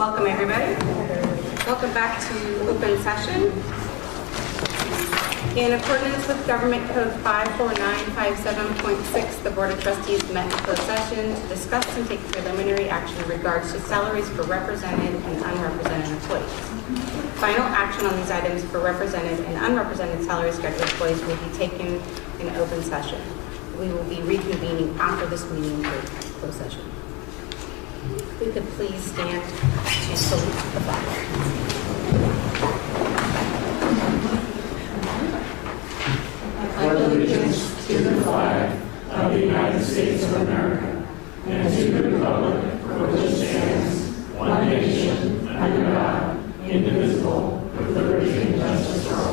Welcome, everybody. Welcome back to open session. In accordance with Government Code 54957.6, the Board of Trustees met in closed session to discuss and take preliminary action in regards to salaries for represented and unrepresented employees. Final action on these items for represented and unrepresented salary schedule employees will be taken in open session. We will be reconvening after this meeting for closed session. If we could please stand and salute the flag. I pledge allegiance to the flag of the United States of America and to the republic for which it stands, one nation, under God, indivisible, with liberty and justice for all.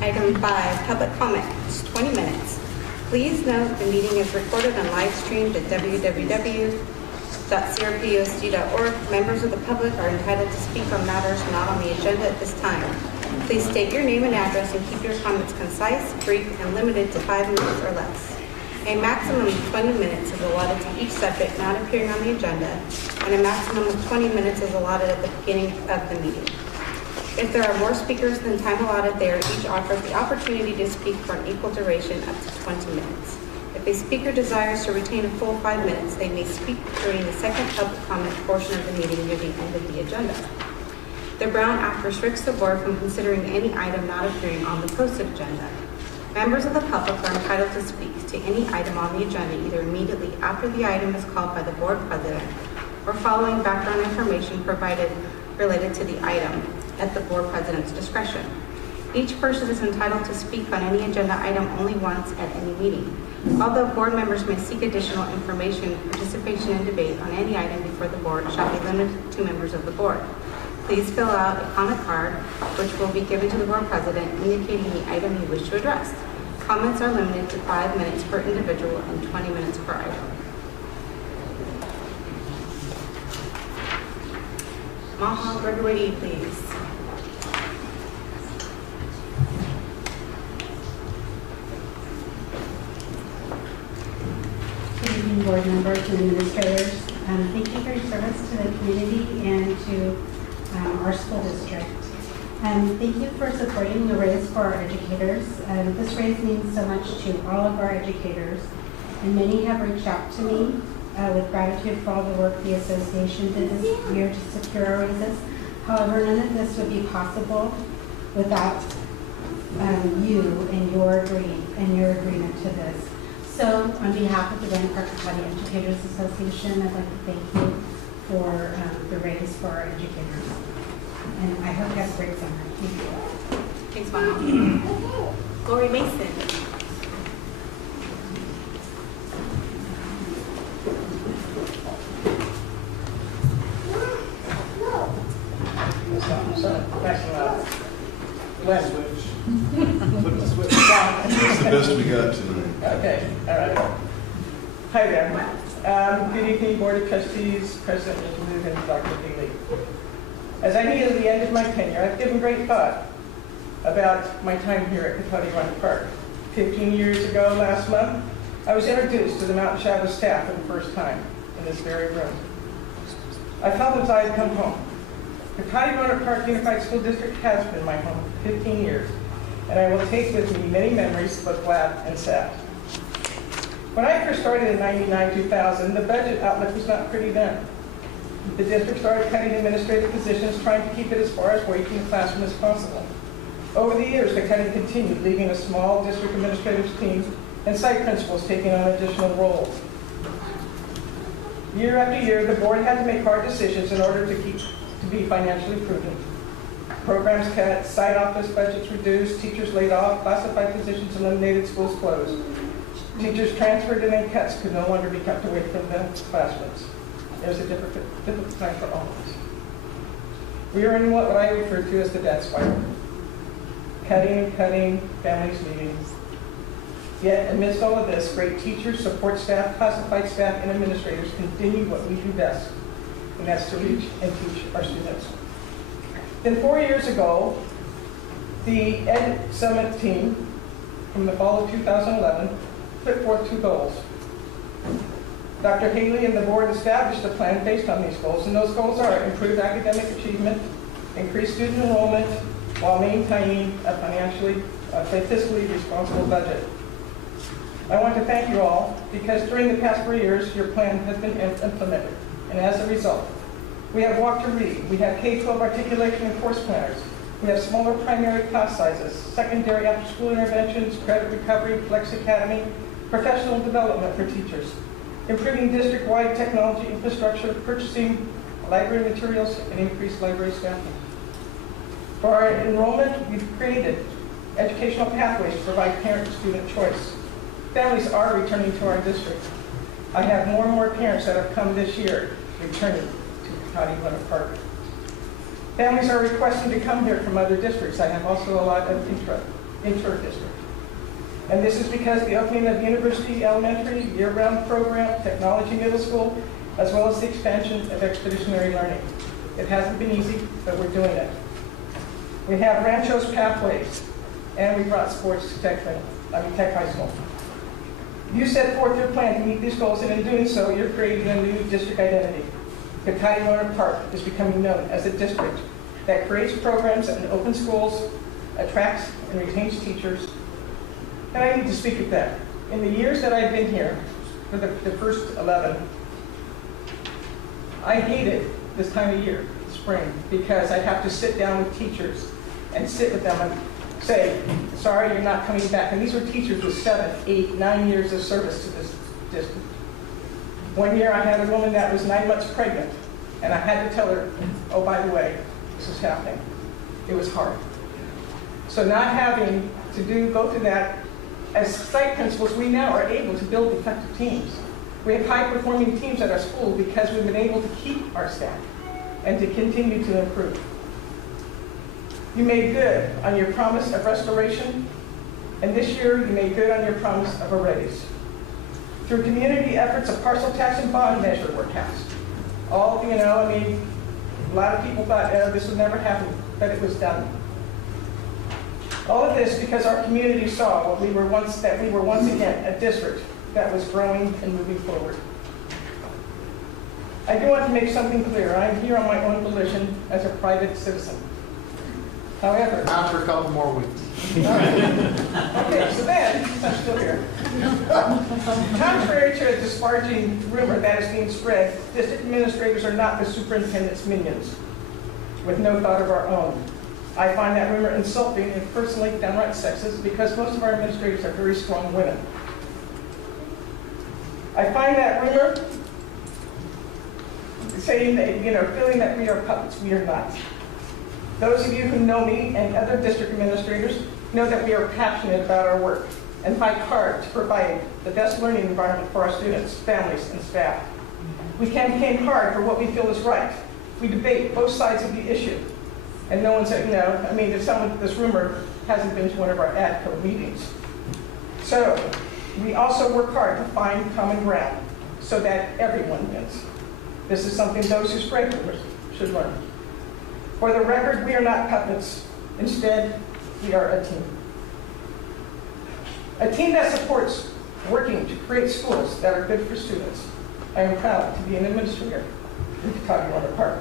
Item 5, public comment, it's 20 minutes. Please note the meeting is recorded and live streamed at www.crpusd.org. Members of the public are entitled to speak on matters not on the agenda at this time. Please state your name and address and keep your comments concise, brief, and limited to 5 minutes or less. A maximum of 20 minutes is allotted to each subject not appearing on the agenda, and a maximum of 20 minutes is allotted at the beginning of the meeting. If there are more speakers than time allotted, they are each offered the opportunity to speak for an equal duration up to 20 minutes. If a speaker desires to retain a full 5 minutes, they may speak during the second public comment portion of the meeting near the end of the agenda. The Brown Act restricts the board from considering any item not appearing on the posted agenda. Members of the public are entitled to speak to any item on the agenda either immediately after the item is called by the board president or following background information provided related to the item at the board president's discretion. Each person is entitled to speak on any agenda item only once at any meeting. Although board members may seek additional information, participation in debate on any item before the board shall be limited to members of the board. Please fill out a comment card, which will be given to the board president, indicating the item you wish to address. Comments are limited to 5 minutes per individual and 20 minutes per item. Maha Gregory, please. Good evening, board members and administrators. Thank you for your service to the community and to our school district. Thank you for supporting the raise for our educators. This raise means so much to all of our educators, and many have reached out to me with gratitude for all the work the association did this year to secure our raises. However, none of this would be possible without you and your agreement to this. So, on behalf of the Grand Park County Educators Association, I'd like to thank you for the raise for our educators. And I hope you have a great summer. Thank you. Thanks, Mama. Lori Mason. Last switch. Put the switch down. That's the best we got tonight. Okay, all right. Hi there. Good evening, Board of Trustees, President Mr. Luke, and Dr. Dealey. As I near the end of my tenure, I've given great thought about my time here at Kentucky Run Park. 15 years ago, last month, I was introduced to the Mountain Shadow staff for the first time in this very room. I felt as I had come home. The Cotty Runner Park Unified School District has been my home for 15 years, and I will take with me many memories, both glad and sad. When I first started in 99-2000, the budget outlook was not pretty then. The district started cutting administrative positions, trying to keep it as far away from the classroom as possible. Over the years, the cutting continued, leaving a small district administrative team and site principals taking on additional roles. Year after year, the board had to make hard decisions in order to be financially prudent. Programs cut, site office budgets reduced, teachers laid off, classified positions eliminated, schools closed. Teachers transferred and then cuts could no longer be kept away from the classrooms. It was a difficult time for all of us. We are in what I refer to as the death spiral. Cutting and cutting, families leaving. Yet amidst all of this, great teachers, support staff, classified staff, and administrators continue what we do best, and that's to reach and teach our students. Then 4 years ago, The Ed Summit team from the fall of 2011 put forth 2 goals. Dr. Haley and the board established a plan based on these goals, and those goals are improve academic achievement, increase student enrollment, while maintaining a fiscally responsible budget. I want to thank you all because during the past 4 years, your plan has been implemented, and as a result, we have Walk to Read, we have K-12 articulation and course planners, we have smaller primary class sizes, secondary after-school interventions, credit recovery, Flex Academy, professional development for teachers, improving district-wide technology infrastructure, purchasing library materials, and increased library staffing. For our enrollment, we've created educational pathways to provide parent-student choice. Families are returning to our district. I have more and more parents that have come this year returning to Cotty Leonard Park. Families are requesting to come here from other districts. I have also a lot of inter-district. And this is because the opening of University Elementary, year-round program, technology middle school, as well as the expansion of expeditionary learning. It hasn't been easy, but we're doing it. We have Rancho's Pathways, and we brought sports to Tech High School. You set forth your plan to meet these goals, and in doing so, you're creating a new district identity. Cotty Leonard Park is becoming known as a district that creates programs and open schools, attracts and retains teachers. And I need to speak of that. In the years that I've been here, for the first 11, I hated this time of year, spring, because I'd have to sit down with teachers and sit with them and say, sorry, you're not coming back. And these were teachers with 7, 8, 9 years of service to this district. One year I had a woman that was 9 months pregnant, and I had to tell her, oh, by the way, this is happening. It was hard. So not having to go through that, as site principals, we now are able to build effective teams. We have high-performing teams at our school because we've been able to keep our staff and to continue to improve. You made good on your promise of restoration, and this year you made good on your promise of a raise. Through community efforts, a parcel tax and bond measure were passed. A lot of people thought, oh, this would never happen, but it was done. All of this because our community saw that we were once again a district that was growing and moving forward. I do want to make something clear. I'm here on my own volition as a private citizen. However, After a couple more weeks. okay, so then, I'm still here. Contrary to a disparaging rumor that is being spread, district administrators are not the superintendent's minions, with no thought of our own. I find that rumor insulting and personally downright sexist because most of our administrators are very strong women. I find that rumor saying that, feeling that we are puppets. We are not. Those of you who know me and other district administrators know that we are passionate about our work and fight hard to provide the best learning environment for our students, families, and staff. We campaign hard for what we feel is right. We debate both sides of the issue. And no one said, if this rumor hasn't been to one of our ADCO meetings. So we also work hard to find common ground so that everyone wins. This is something those who spread rumors should learn. For the record, we are not puppets. Instead, we are a team. A team that supports working to create schools that are good for students. I am proud to be an administrator in Cotty Leonard Park.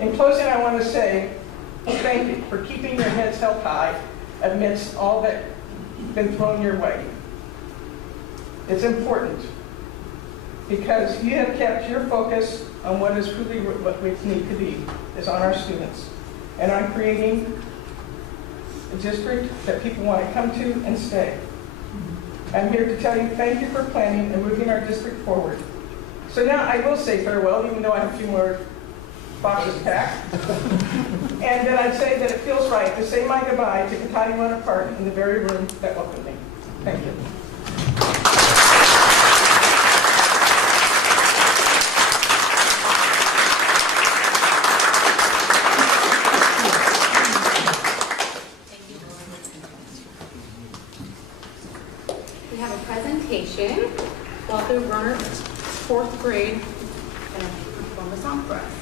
In closing, I want to say thank you for keeping your heads held high amidst all that's been thrown your way. It's important because you have kept your focus on what is truly what we need to be, is on our students, and on creating a district that people want to come to and stay. I'm here to tell you thank you for planning and moving our district forward. So now I will say farewell, even though I have a few more boxes packed. And then I'd say that it feels right to say my goodbye to Cotty Leonard Park in the very room that welcomed me. Thank you. We have a presentation, Walter Runner, 4th grade, and perform a song for us.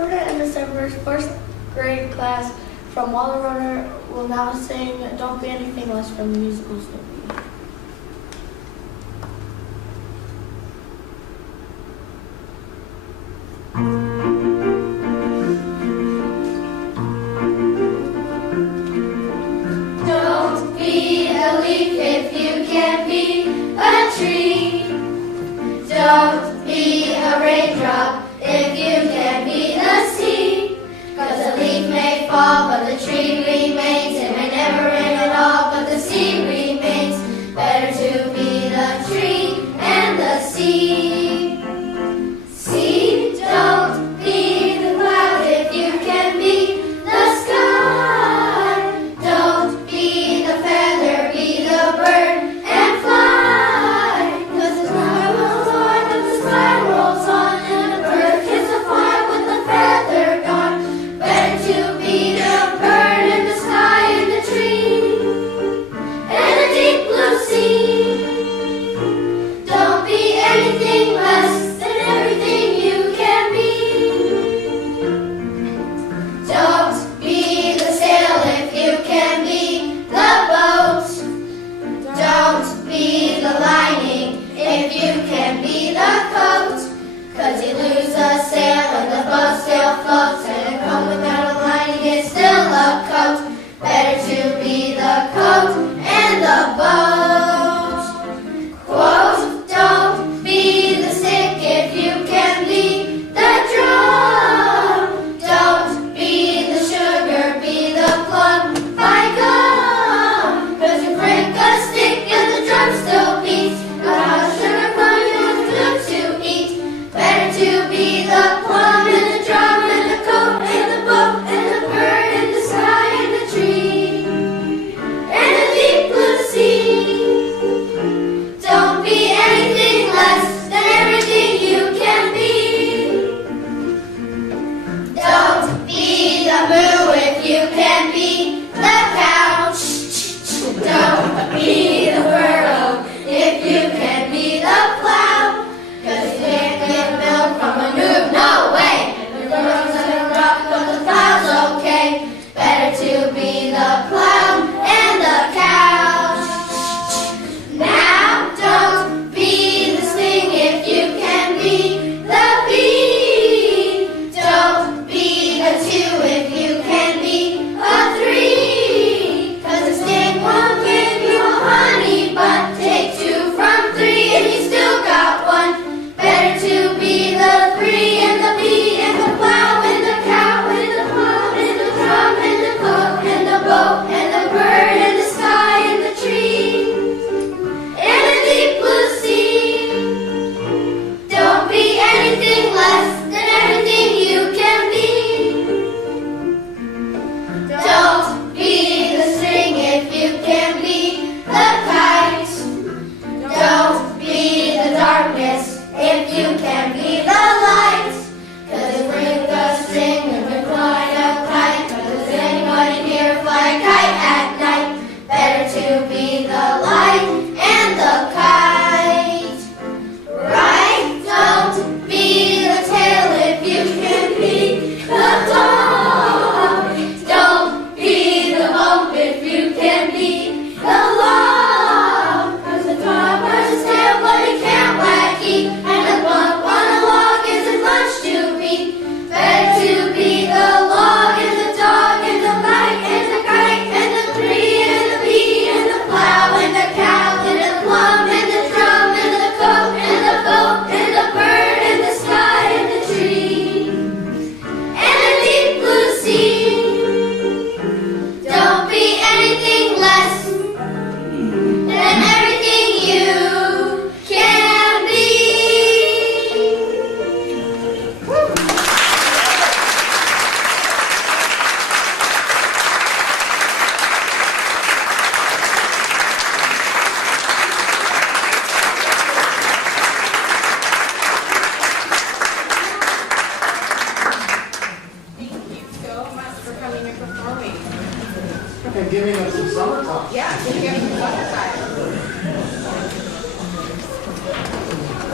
Florida and December's first grade class from Waller Runner will now sing Don't Be Anything Less from the musical Snoopy. Don't be a leaf if you can't be a tree. Don't be a raindrop if you can't be the sea. 'Cause a leaf may fall, but the tree remains. It may never rain at all, but the sea remains. Better to be the tree and the sea. Sea, don't be the cloud if you can be the sky. Don't be the feather, be the bird and fly. 'Cause the sky rolls on, but the sky rolls on, and the bird gets to fly with the feather gone. Better to be the bird in the sky and the tree and the deep blue sea. Don't be anything less than everything you can be. Don't be the sail if you can be the boat. Don't be the lining if you can be the coat. 'Cause you lose a sail and the boat still floats, and a coat without a lining is still a coat. Better to be the coat and the boat. Quote, don't be the stick if you can be the drum. Don't be the sugar, be the plum by gum. 'Cause you break a stick and the drum still beats. Got a sugar plum and good to eat. Better to be the plum and the drum and the coat and the boat and the bird and the sky and the tree and the deep blue sea. Don't be anything less than everything you can be. Don't be the moo if you can be the couch. Don't be the furrow if you can be the plow. 'Cause you can't get milk from a noob, no way. The furrow's gonna rock, but the plow's okay. Better to be the plow and the couch. Now don't be the sting if you can be the bee. Don't be the two if you can be a three. 'Cause the sting won't give you honey, but take two from three and you still got one. Better to be the three and the bee and the plow and the cow and the plum and the drum and the coat and the boat and the bird and the sky and the tree and the deep blue sea. Don't be anything less than everything you can be. Don't be the string if you can be the kite. Don't be the darkness if you can be the light. 'Cause you break the string and we fly a kite. 'Cause does anybody here fly a kite at night? Better to be the light and the kite. Right? Don't be the tail if you can be the dog. Don't be the bump if you can be the log. 'Cause the dog wears his tail but he can't wag feet, and the bump on a log isn't much to beat. Better to be the log and the dog and the light and the kite and the tree and the bee and the plow and the cow and the plum and the drum and the coat and the boat and the bird and the sky and the tree and the deep blue sea. Don't be anything less than everything you can be. Thank you so much for coming and performing. And giving us some summer talk. Yeah, we'll give them summertime.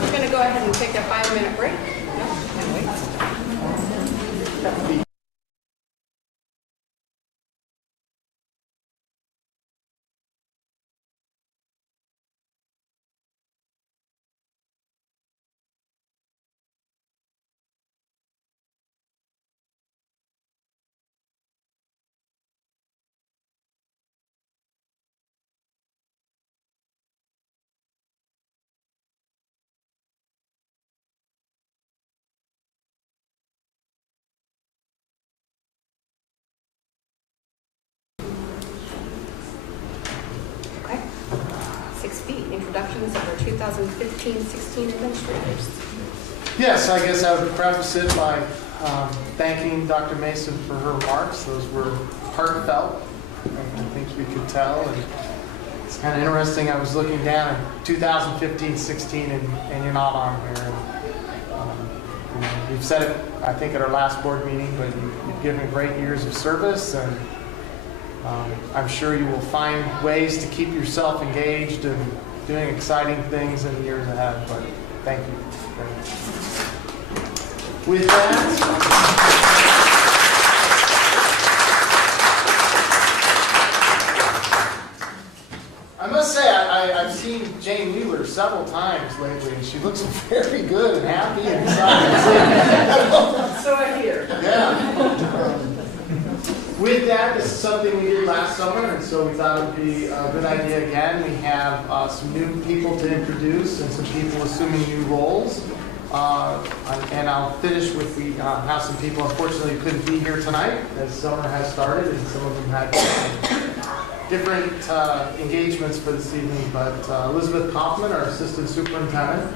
We're going to go ahead and take a 5-minute break. No, can't wait. Okay. 6B, introductions of our 2015-16 administrators. Yes, I guess I would preface it by thanking Dr. Mason for her remarks. Those were heartfelt, I think we could tell. And it's kind of interesting. I was looking down at 2015-16, and you're not on here. And, you've said it, I think, at our last board meeting, but you've given great years of service, and I'm sure you will find ways to keep yourself engaged and doing exciting things in the years ahead. But thank you very much. With that, I must say I've seen Jane Wheeler several times lately, and she looks very good and happy and excited. So I hear. Yeah. With that, this is something we did last summer, and so we thought it would be a good idea again. We have some new people to introduce and some people assuming new roles. And I'll finish with we have some people, unfortunately, who couldn't be here tonight as summer has started, and some of them had different engagements for this evening. But Elizabeth Kaufman, our assistant superintendent,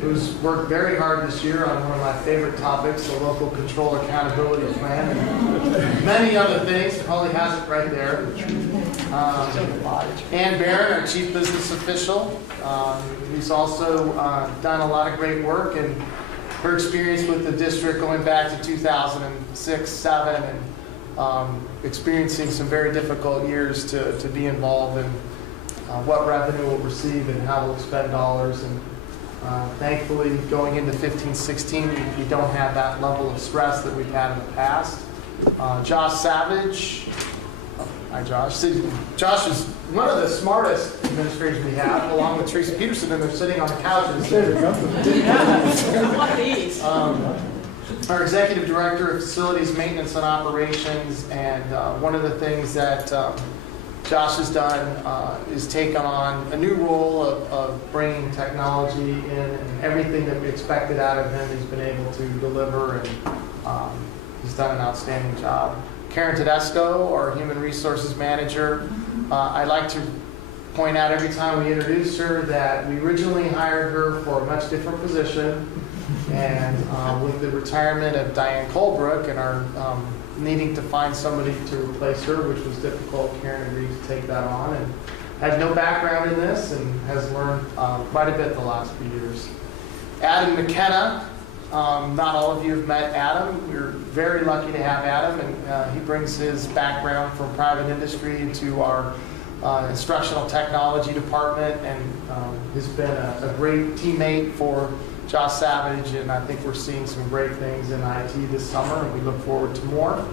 who's worked very hard this year on one of my favorite topics, the local control accountability plan, and many other things. Probably has it right there. Ann Barron, our chief business official, who's also done a lot of great work, and her experience with the district going back to 2006, 7, and experiencing some very difficult years to be involved in what revenue we'll receive and how we'll expend dollars. And thankfully, going into 15-16, we don't have that level of stress that we've had in the past. Josh Savage. Hi, Josh. Josh is one of the smartest administrators we have, along with Teresa Peterson, and they're sitting on the couches. Our executive director of facilities maintenance and operations, and one of the things that Josh has done is taken on a new role of bringing technology in, and everything that we expected out of him he's been able to deliver, and he's done an outstanding job. Karen Tedesco, our human resources manager, I like to point out every time we introduce her that we originally hired her for a much different position, and with the retirement of Diane Colebrook and our needing to find somebody to replace her, which was difficult, Karen agreed to take that on, and had no background in this and has learned quite a bit the last few years. Adam McKenna, not all of you have met Adam. We're very lucky to have Adam, and he brings his background from private industry into our instructional technology department, and has been a great teammate for Josh Savage, and I think we're seeing some great things in IT this summer, and we look forward to more.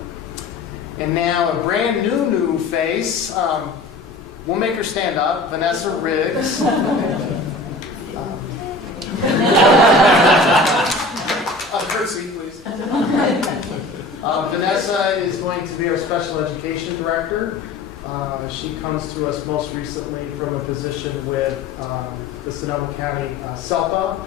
And now a brand new face. We'll make her stand up. Vanessa Riggs. Her seat, please. Vanessa is going to be our special education director. She comes to us most recently from a position with the Sonoma County SELPA,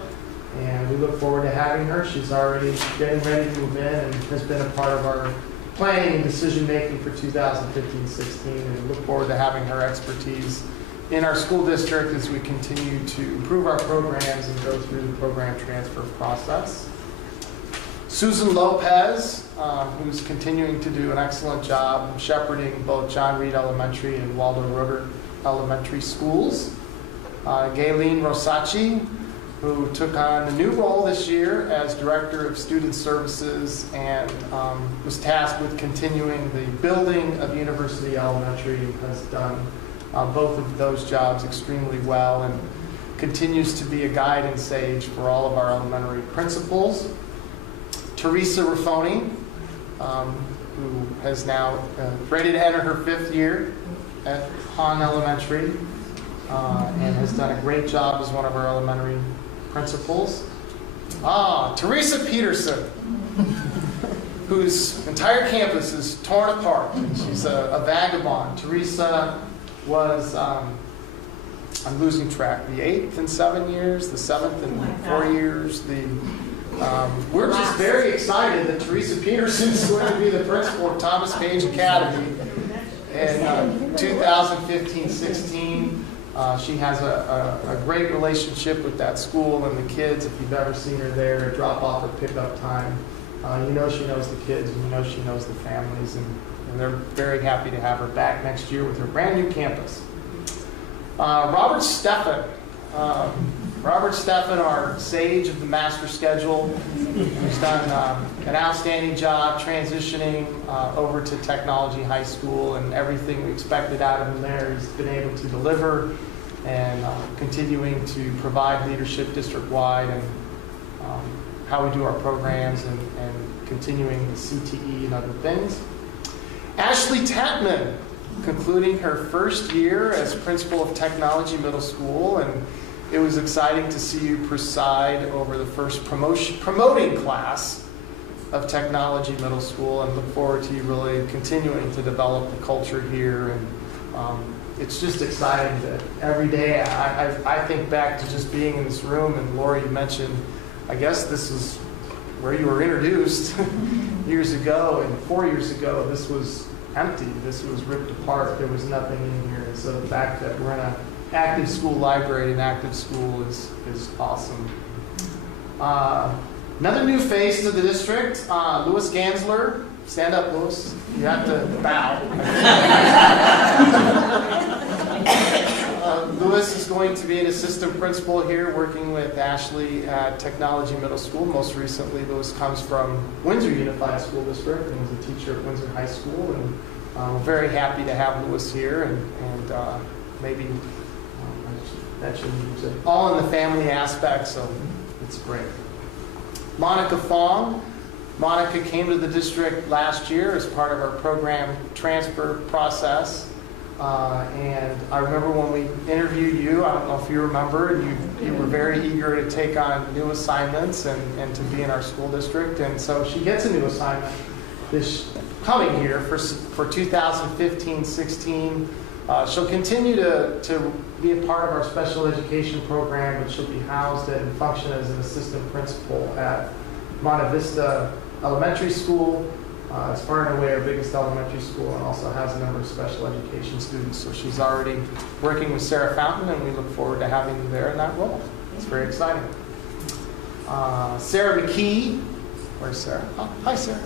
and we look forward to having her. She's already getting ready to move in and has been a part of our planning and decision making for 2015-16, and we look forward to having her expertise in our school district as we continue to improve our programs and go through the program transfer process. Susan Lopez, who's continuing to do an excellent job shepherding both John Reed Elementary and Waldo Roeder Elementary schools. Gayleen Rosacci, who took on a new role this year as Director of Student Services and was tasked with continuing the building of University Elementary, and has done both of those jobs extremely well, and continues to be a guide and sage for all of our elementary principals. Teresa Raffoni, who has now ready to enter her 5th year at Hahn Elementary and has done a great job as one of our elementary principals. Teresa Peterson, whose entire campus is torn apart. And she's a vagabond. Teresa was, I'm losing track, the 8th in 7 years, the 7th in 4 years. We're just very excited that Teresa Peterson is going to be the principal of Thomas Page Academy in 2015-16. She has a great relationship with that school and the kids. If you've ever seen her there at drop-off or pick-up time, you know she knows the kids and you know she knows the families. And they're very happy to have her back next year with her brand new campus. Robert Steffen. Robert Steffen, our sage of the master schedule, who's done an outstanding job transitioning over to Technology High School, and everything we expected out of him there, he's been able to deliver, and continuing to provide leadership district-wide and how we do our programs and continuing the CTE and other things. Ashley Tatman, concluding her 1st year as principal of Technology Middle School, and it was exciting to see you preside over the first promoting class of Technology Middle School, and look forward to you really continuing to develop the culture here. And it's just exciting that every day I think back to just being in this room, and Lori mentioned, I guess this is where you were introduced years ago, and 4 years ago this was empty. This was ripped apart. There was nothing in here. And so the fact that we're in an active school library and active school is awesome. Another new face to the district, Louis Gansler. Stand up, Louis. You have to bow. Louis is going to be an assistant principal here, working with Ashley at Technology Middle School. Most recently, Louis comes from Windsor Unified School District and was a teacher at Windsor High School. And we're very happy to have Louis here, and maybe mention all in the family aspect, so it's great. Monica Fong. Monica came to the district last year as part of our program transfer process. And I remember when we interviewed you, I don't know if you remember, you were very eager to take on new assignments and to be in our school district. And so she gets a new assignment this coming year for 2015-16. She'll continue to be a part of our special education program, but she'll be housed and function as an assistant principal at Monte Vista Elementary School. It's far and away our biggest elementary school, and also has a number of special education students. So she's already working with Sarah Fountain, and we look forward to having you there in that role. It's very exciting. Sarah McKee. Where's Sarah? Oh, hi, Sarah.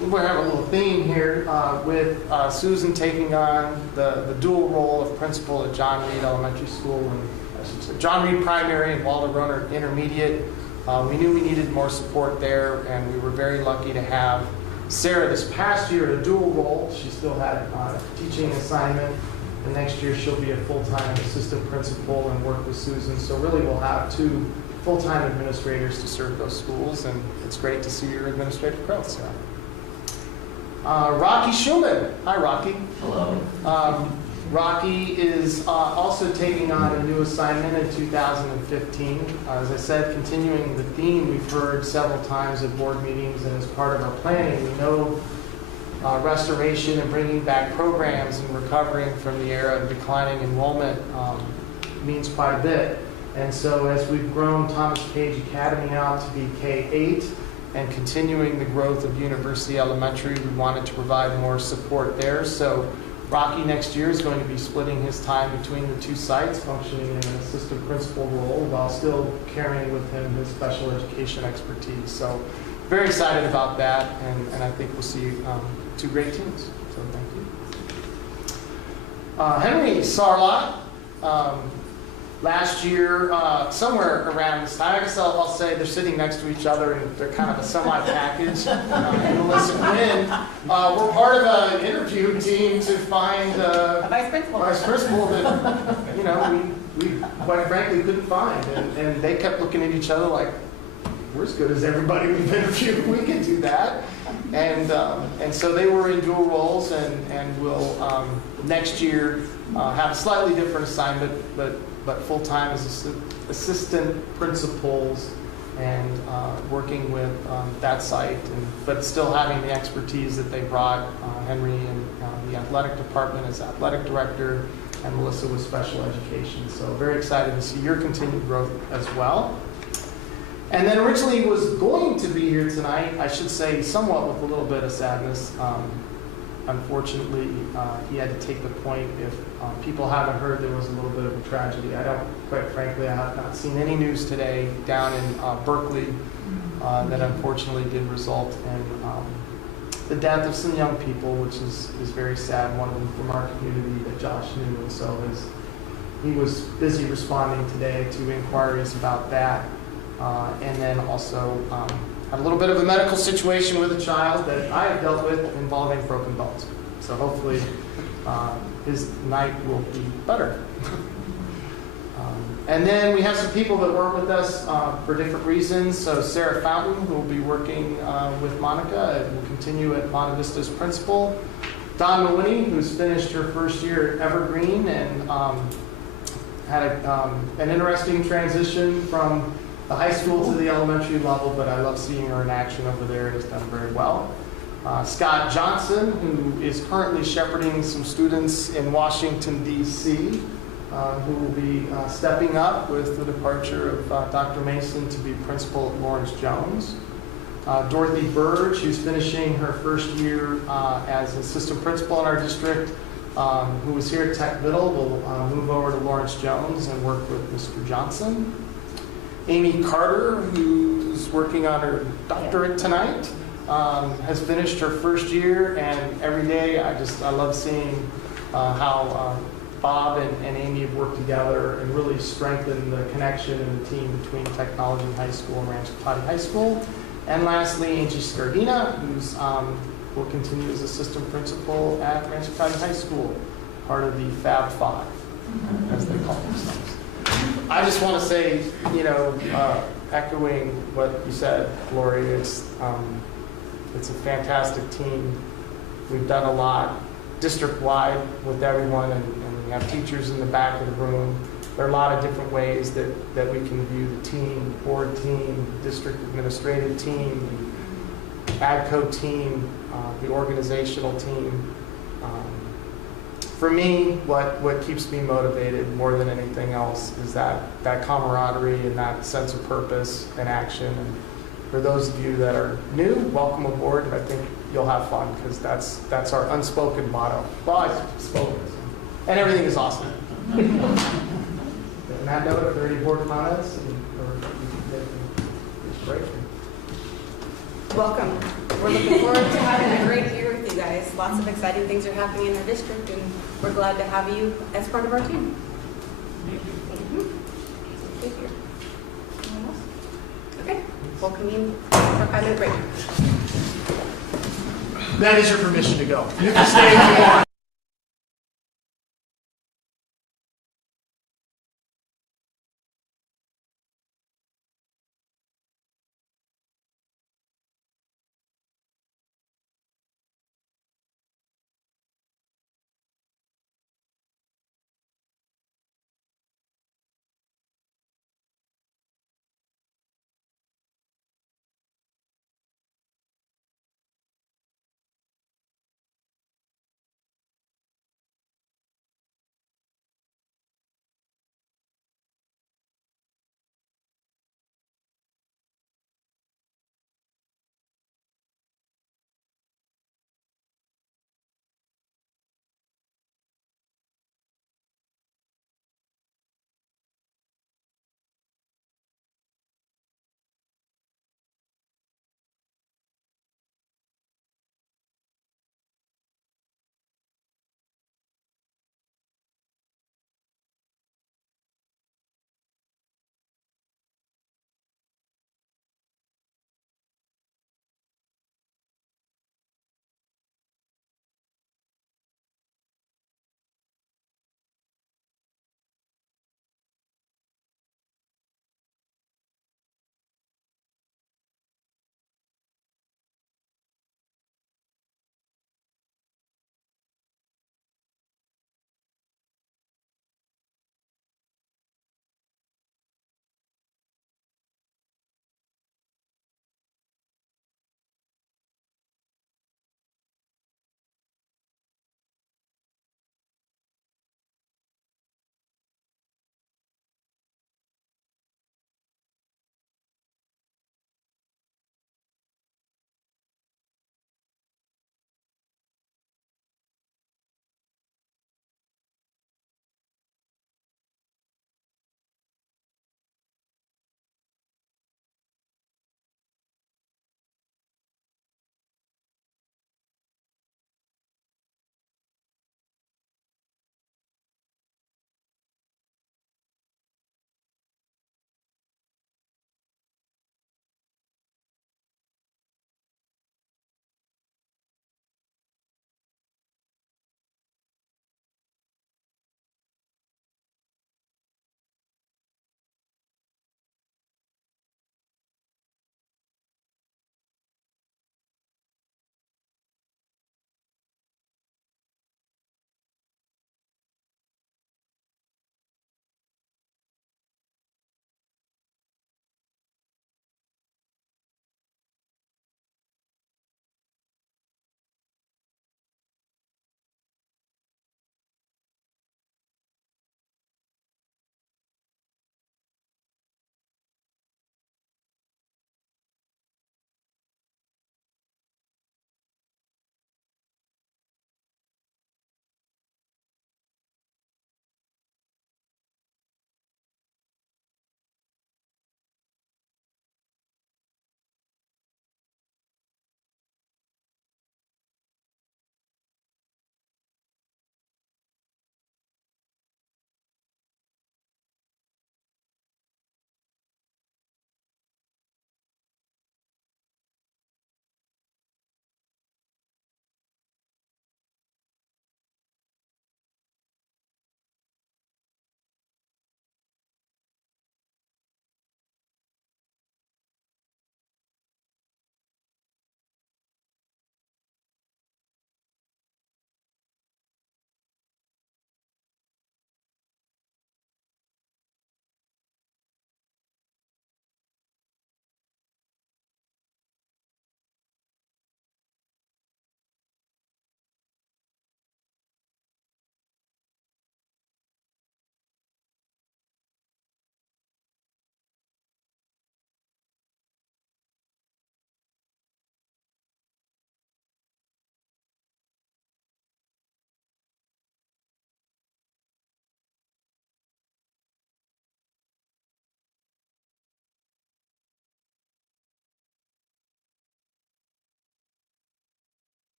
We're having a little theme here with Susan taking on the dual role of principal at John Reed Elementary School, and I should say John Reed Primary and Walter Roner Intermediate. We knew we needed more support there, and we were very lucky to have Sarah this past year in a dual role. She still had a teaching assignment, and next year she'll be a full-time assistant principal and work with Susan. So really we'll have 2 full-time administrators to serve those schools, and it's great to see your administrative growth, Sarah. Rocky Schumann. Hi, Rocky. Hello. Rocky is also taking on a new assignment in 2015. As I said, continuing the theme we've heard several times at board meetings and as part of our planning, we know restoration and bringing back programs and recovering from the era of declining enrollment means quite a bit. And so as we've grown Thomas Page Academy out to be K-8 and continuing the growth of University Elementary, we wanted to provide more support there. So Rocky next year is going to be splitting his time between the 2 sites, functioning in an assistant principal role while still carrying with him his special education expertise. So very excited about that, and I think we'll see 2 great teams. So thank you. Henry Sarlot. Last year, somewhere around this time, I guess I'll say they're sitting next to each other and they're kind of a semi-package. And Melissa Quinn, we're part of an interview team to find a vice principal that, we quite frankly couldn't find. And they kept looking at each other like, we're as good as everybody we've interviewed. We can do that. And so they were in dual roles, and will next year have a slightly different assignment, but full-time as assistant principals and working with that site, but still having the expertise that they brought. Henry in the athletic department as athletic director, and Melissa with special education. So very excited to see your continued growth as well. And then originally was going to be here tonight, I should say somewhat with a little bit of sadness. Unfortunately, he had to take the point. If people haven't heard, there was a little bit of a tragedy. Quite frankly, I have not seen any news today down in Berkeley that unfortunately did result in the death of some young people, which is very sad. One of them from our community that Josh knew, and so he was busy responding today to inquiries about that. And then also had a little bit of a medical situation with a child that I have dealt with involving broken bones. So hopefully his night will be better. And then we have some people that work with us for different reasons. So Sarah Fountain, who will be working with Monica and will continue at Monte Vista's principal. Dawn Mawini, who's finished her first year at Evergreen and had an interesting transition from the high school to the elementary level, but I love seeing her in action over there and has done very well. Scott Johnson, who is currently shepherding some students in Washington, D.C., who will be stepping up with the departure of Dr. Mason to be principal at Lawrence Jones. Dorothy Burge, who's finishing her first year as assistant principal in our district, who was here at Tech Middle, will move over to Lawrence Jones and work with Mr. Johnson. Amy Carter, who's working on her doctorate tonight, has finished her first year, and every day I love seeing how Bob and Amy have worked together and really strengthened the connection and the team between Technology High School and Rancho Cotati High School. And lastly, Angie Scardina, who's will continue as assistant principal at Rancho Cotati High School, part of the Fab Five, as they call themselves. I just want to say, echoing what you said, Lori, it's a fantastic team. We've done a lot district-wide with everyone, and we have teachers in the back of the room. There are a lot of different ways that we can view the team, the board team, the district administrative team, the ADCO team, the organizational team. For me, what keeps me motivated more than anything else is that camaraderie and that sense of purpose and action. And for those of you that are new, welcome aboard. I think you'll have fun because that's our unspoken motto. Well, it's spoken, and everything is awesome. On that note, are there any board comments? It's great. Welcome. We're looking forward to having a great year with you guys. Lots of exciting things are happening in our district, and we're glad to have you as part of our team. Thank you. Anyone else? Okay. We'll convene for a 5-minute break. That is your permission to go. You can stay if you want.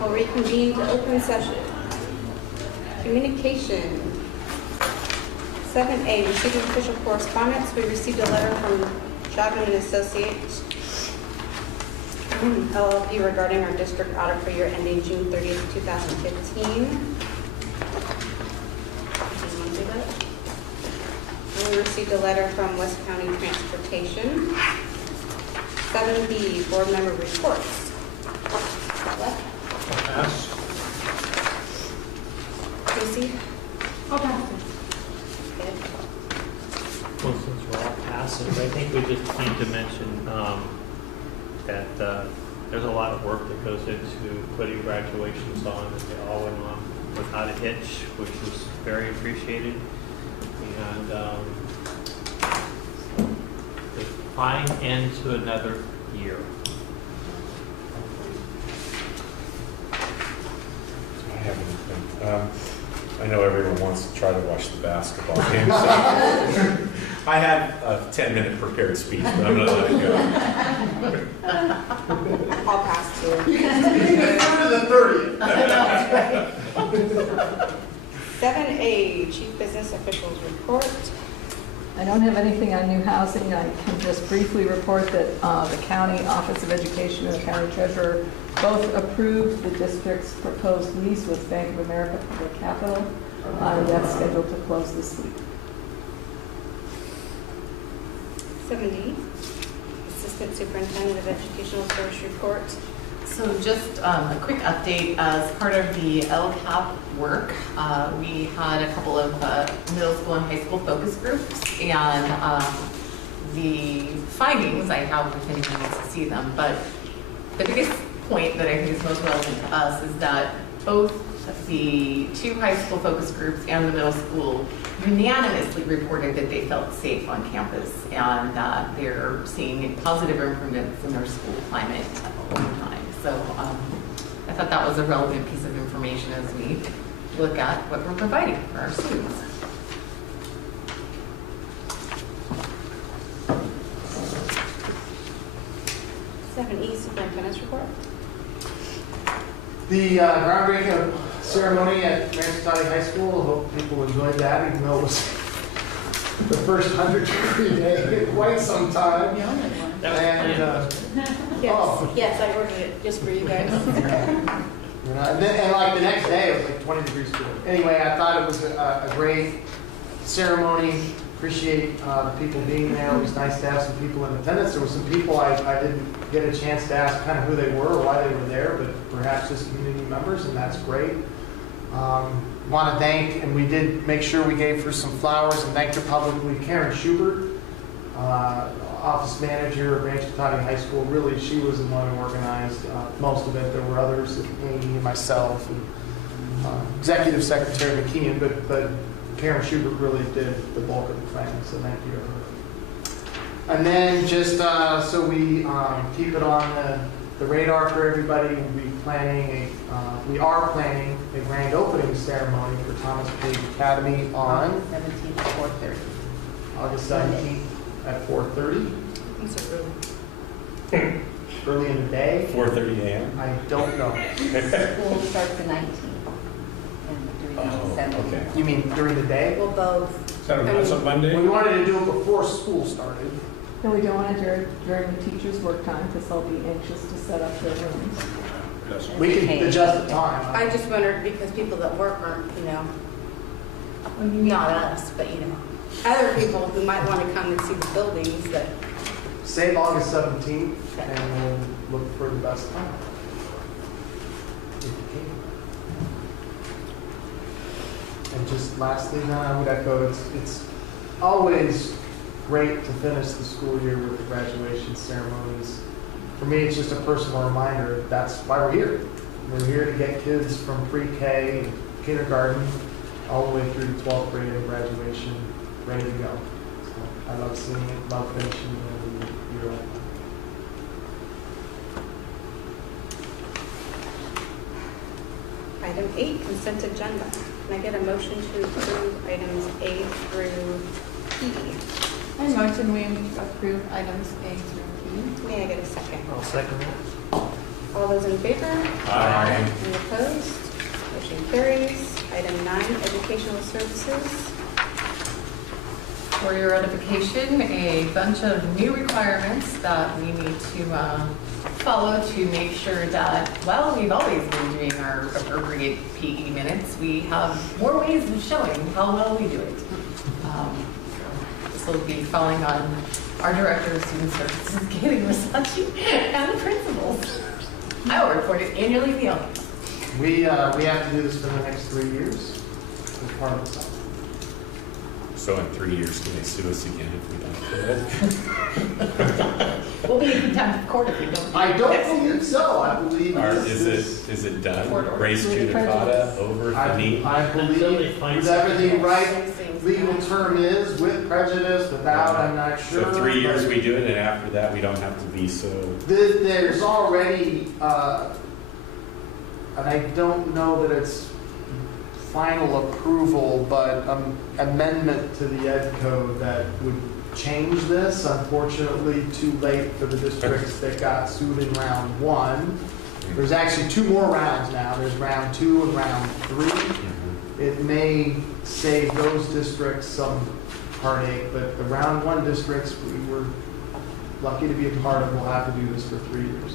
We'll reconvene to open session. Communication. 7A, receiving official correspondence. We received a letter from Chapman and Associates LLP regarding our district audit for year ending June 30th, 2015. And we received a letter from West County Transportation. 7B, board member reports. What? Pass. Casey? I'll pass it. Okay. Well, since we're all passive, I think we just need to mention that there's a lot of work that goes into putting graduations on, that they all went on without a hitch, which was very appreciated. And a fine end to another year. I have anything. I know everyone wants to try to watch the basketball game, so I had a 10-minute prepared speech, but I'm going to let it go. I'll pass too. Go to the 30th. 7A, chief business officials report. I don't have anything on new housing. I can just briefly report that the County Office of Education and the County Treasurer both approved the district's proposed lease with Bank of America Public Capital. That's scheduled to close this week. 7D, assistant superintendent of educational service report. So just a quick update. As part of the LCAP work, we had a couple of middle school and high school focus groups, and the findings, I have if anyone wants to see them, but the biggest point that I think is most relevant to us is that both the two high school focus groups and the middle school unanimously reported that they felt safe on campus and that they're seeing positive improvements in their school climate over time. So I thought that was a relevant piece of information as we look at what we're providing for our students. Superintendent's report. The groundbreaking ceremony at Rancho High School, I hope people enjoyed that, even though it was the first 100-degree day in quite some time. And, Yes, I ordered it just for you guys. and like the next day, it was like 20 degrees cooler. Anyway, I thought it was a great ceremony. Appreciate the people being there. It was nice to have some people in attendance. There were some people I didn't get a chance to ask kind of who they were or why they were there, but perhaps just community members, and that's great. Want to thank, and we did make sure we gave her some flowers and thanked her publicly, Karen Schubert, office manager at Rancho High School. Really, she was the one who organized most of it. There were others, Amy, myself, and Executive Secretary McKeon, but Karen Schubert really did the bulk of the planning, so thank you to her. And then just so we keep it on the radar for everybody, we are planning a grand opening ceremony for Thomas Page Academy on 17th at 4:30. August 17th at 4:30. These are really Early in the day. 4:30 a.m. I don't know. School starts the 19th. Okay. You mean during the day? well, both. That's a Monday? We wanted to do it before school started. And we don't want to during the teachers' work time because they'll be anxious to set up their rooms. We can adjust the time. I just wondered because people that work aren't, not us, but other people who might want to come and see the buildings that. Save August 17th, and we'll look for the best time. If you can. And just lastly, then I would echo, it's always great to finish the school year with the graduation ceremonies. For me, it's just a personal reminder that's why we're here. We're here to get kids from pre-K, kindergarten, all the way through to 12th grade and graduation ready to go. So I love seeing it, love finishing the year like that. Item 8, consent agenda. Can I get a motion to approve items A through P? I motion we approve items A through May I get a second? I'll second that. All those in favor? Aye. Any opposed? Motion carries. Item 9, educational services. For your edification, a bunch of new requirements that we need to follow to make sure that, well, we've always been doing our appropriate PE minutes. We have more ways of showing how well we do it. This will be falling on our Director of Student Services, Kaylee Versace, and the principals. I will report it annually in the office. We have to do this for the next 3 years as part of the summer. So in 3 years, can they sue us again if we don't do it? We'll be in contempt of court if we don't. I don't believe so. I believe Or this is it done? Court order. Race judicata over the knee? I believe find with everything something right, legal term is with prejudice, without, I'm not sure. So 3 years but we do it, and after that, we don't have to be so. There's already, and I don't know that it's final approval, but amendment to the ed code that would change this. Unfortunately, too late for the districts that got sued in round 1. There's actually 2 more rounds now. There's round 2 and round 3. It may save those districts some heartache, but the round 1 districts we were lucky to be a part of will have to do this for 3 years.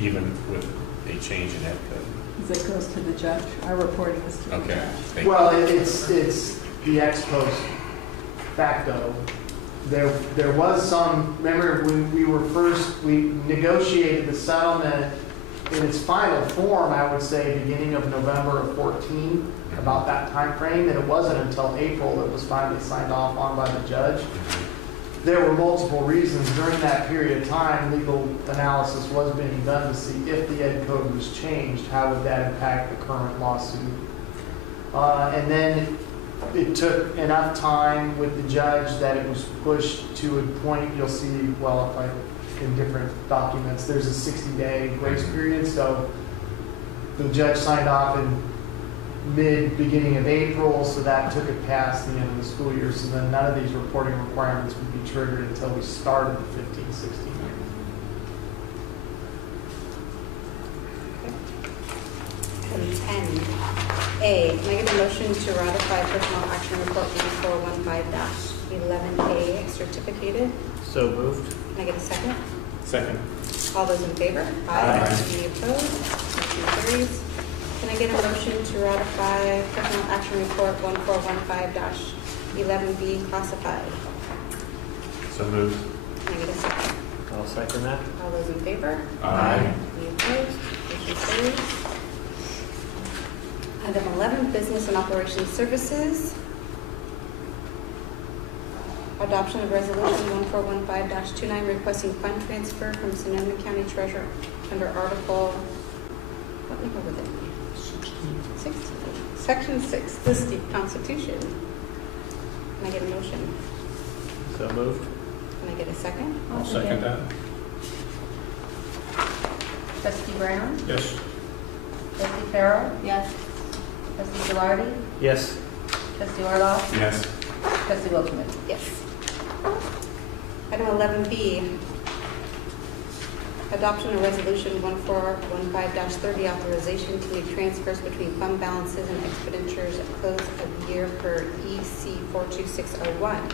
Even with a change in ed code. As it goes to the judge, our reporting is to the Okay. judge. Thank you. Well, it's the ex post facto. There was some, remember when we negotiated the settlement in its final form, I would say beginning of November of 14, about that time frame, and it wasn't until April that was finally signed off on by the judge. There were multiple reasons during that period of time. Legal analysis was being done to see if the ed code was changed, how would that impact the current lawsuit. And then it took enough time with the judge that it was pushed to a point. You'll see, well, in different documents, there's a 60-day grace period. So the judge signed off in beginning of April, so that took it past the end of the school year. So then none of these reporting requirements would be triggered until we started the 15-16 year. Item 10A, can I get a motion to ratify personnel action report 1415-11A certificated? So moved. Can I get a second? Second. All those in favor? Aye. Any opposed? Motion carries. Can I get a motion to ratify personnel action report 1415-11B classified? So moved. Can I get a second? I'll second that. All those in favor? Aye. Any opposed? Motion carries. Item 11, business and operations services. Adoption of resolution 1415-29 requesting fund transfer from Sonoma County Treasurer under Article, what number was it? 16. Section 6, the state constitution. Can I get a motion? So moved. Can I get a second? I'll second that. Trustee Brown? Yes. Trustee Farrell? Yes. Trustee Gilardi? Yes. Trustee Orloff? Yes. Trustee Wilkman? Yes. Item 11B, adoption of resolution 1415-30 authorization to make transfers between fund balances and expenditures at close of year per EC 42601.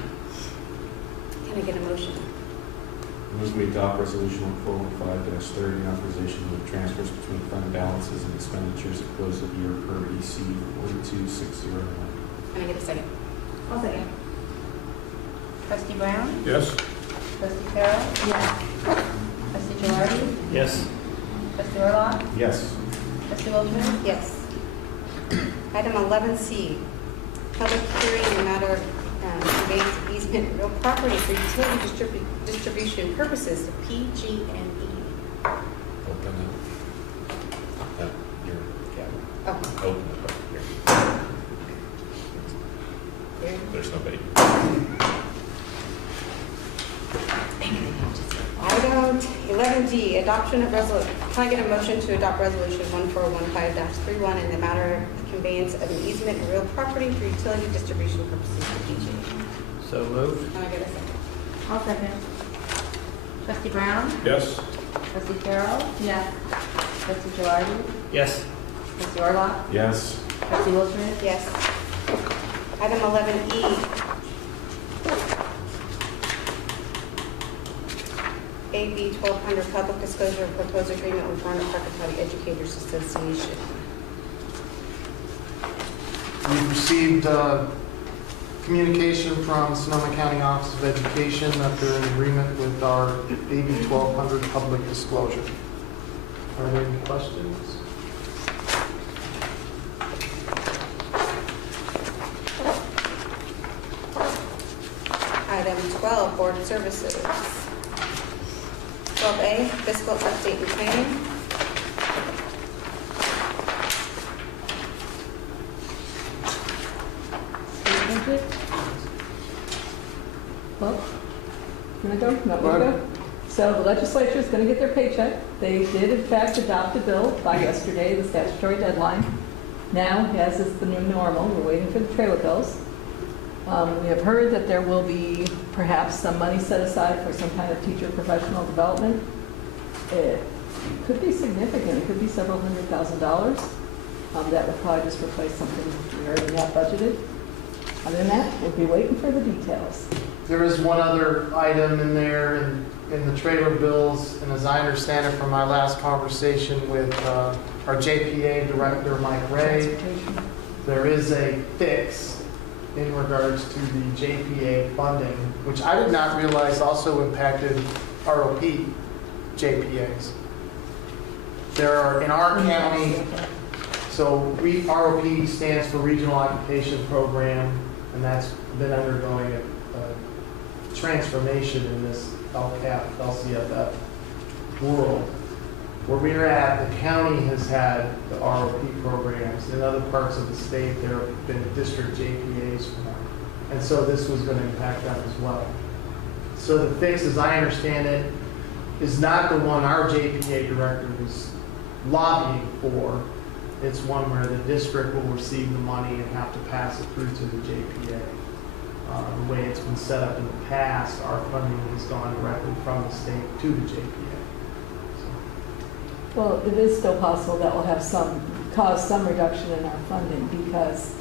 Can I get a motion? Move we adopt resolution 1415-30, authorization of transfers between fund balances and expenditures at close of year per EC 42601. Can I get a second? I'll second. Trustee Brown? Yes. Trustee Farrell? Yes. Trustee Gilardi? Yes. Trustee Orloff? Yes. Trustee Wilkman? Yes. Item 11C, public hearing in the matter of conveyance of easement of real property for utility distribution purposes to PG&E. Open it. Your gavel. Oh, Open it up here. here. There's nobody. Item 11D, adoption of resolution. Can I get a motion to adopt resolution 1415-31 in the matter of conveyance of an easement of real property for utility distribution purposes to PG&E? So moved. Can I get a second? I'll second. Trustee Brown? Yes. Trustee Farrell? Yes. Trustee Gilardi? Yes. Trustee Orlock? Yes. Trustee Wilson? Yes. Item 11E. AB 1200, public disclosure of proposed agreement with Warner Parker County Educators Association. We've received communication from Sonoma County Office of Education that they're in agreement with our AB 1200 public disclosure. Are there any questions? Item 12, board services. 12A, fiscal update and planning. Well, can I go? No, you go. So the legislature is going to get their paycheck. They did in fact adopt a bill by yesterday, the statutory deadline. Now, as is the new normal, we're waiting for the trailer bills. We have heard that there will be perhaps some money set aside for some kind of teacher professional development. It could be significant. It could be several $100,000. That would probably just replace something we already have budgeted. Other than that, we'll be waiting for the details. There is one other item in there in the trailer bills, and as I understand it from my last conversation with our JPA director, Mike Ray, there is a fix in regards to the JPA funding, which I did not realize also impacted ROP JPAs. There are, in our county, so ROP stands for Regional Occupation Program, and that's been undergoing a transformation in this LCAP, LCFF world. Where we're at, the county has had the ROP programs. In other parts of the state, there have been district JPAs formed. And so this was going to impact them as well. So the fix, as I understand it, is not the one our JPA director was lobbying for. It's one where the district will receive the money and have to pass it through to the JPA. The way it's been set up in the past, our funding has gone directly from the state to the JPA. Well, it is still possible that will have cause some reduction in our funding, because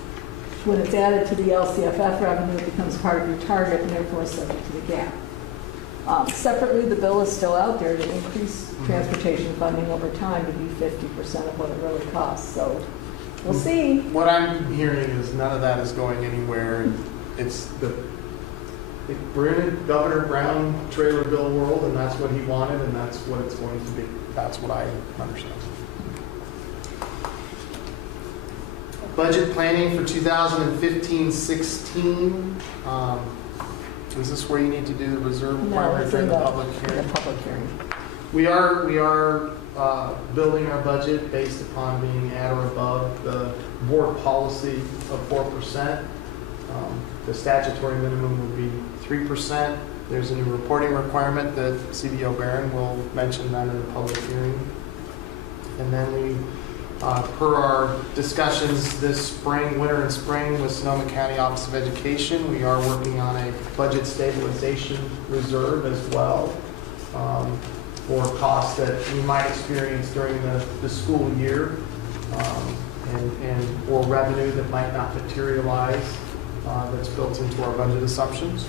when it's added to the LCFF revenue, it becomes part of your target and therefore subject to the gap. Separately, the bill is still out there to increase transportation funding over time to be 50% of what it really costs. So we'll see. What I'm hearing is none of that is going anywhere. We're in a Governor Brown trailer bill world, and that's what he wanted, and that's what it's going to be. That's what I understand. Budget planning for 2015-16. Is this where you need to do the reserve requirement during the public hearing? The public hearing. We are building our budget based upon being at or above the board policy of 4%. The statutory minimum would be 3%. There's a new reporting requirement that CBO Barron will mention that in the public hearing. And then we, per our discussions this spring, winter and spring with Sonoma County Office of Education, we are working on a budget stabilization reserve as well for costs that we might experience during the school year or revenue that might not materialize that's built into our budget assumptions.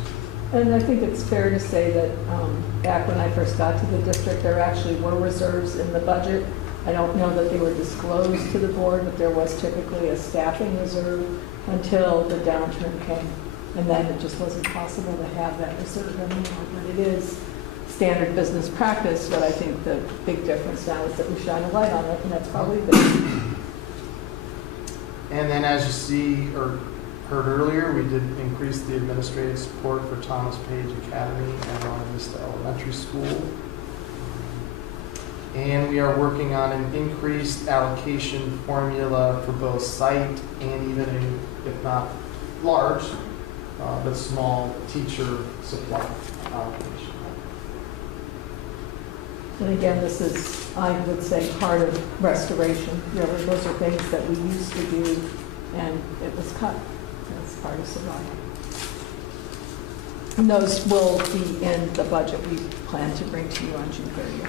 And I think it's fair to say that back when I first got to the district, there actually were reserves in the budget. I don't know that they were disclosed to the board, but there was typically a staffing reserve until the downturn came. And then it just wasn't possible to have that reserve anymore. But it is standard business practice, but I think the big difference now is that we shine a light on it, and that's probably good. And then as you see, or heard earlier, we did increase the administrative support for Thomas Page Academy and Monte Vista Elementary School. And we are working on an increased allocation formula for both site and even a, if not large, but small teacher supply allocation. And again, this is, I would say, part of restoration. Those are things that we used to do, and it was cut. That's part of survival. And those will be in the budget we plan to bring to you on June 30th.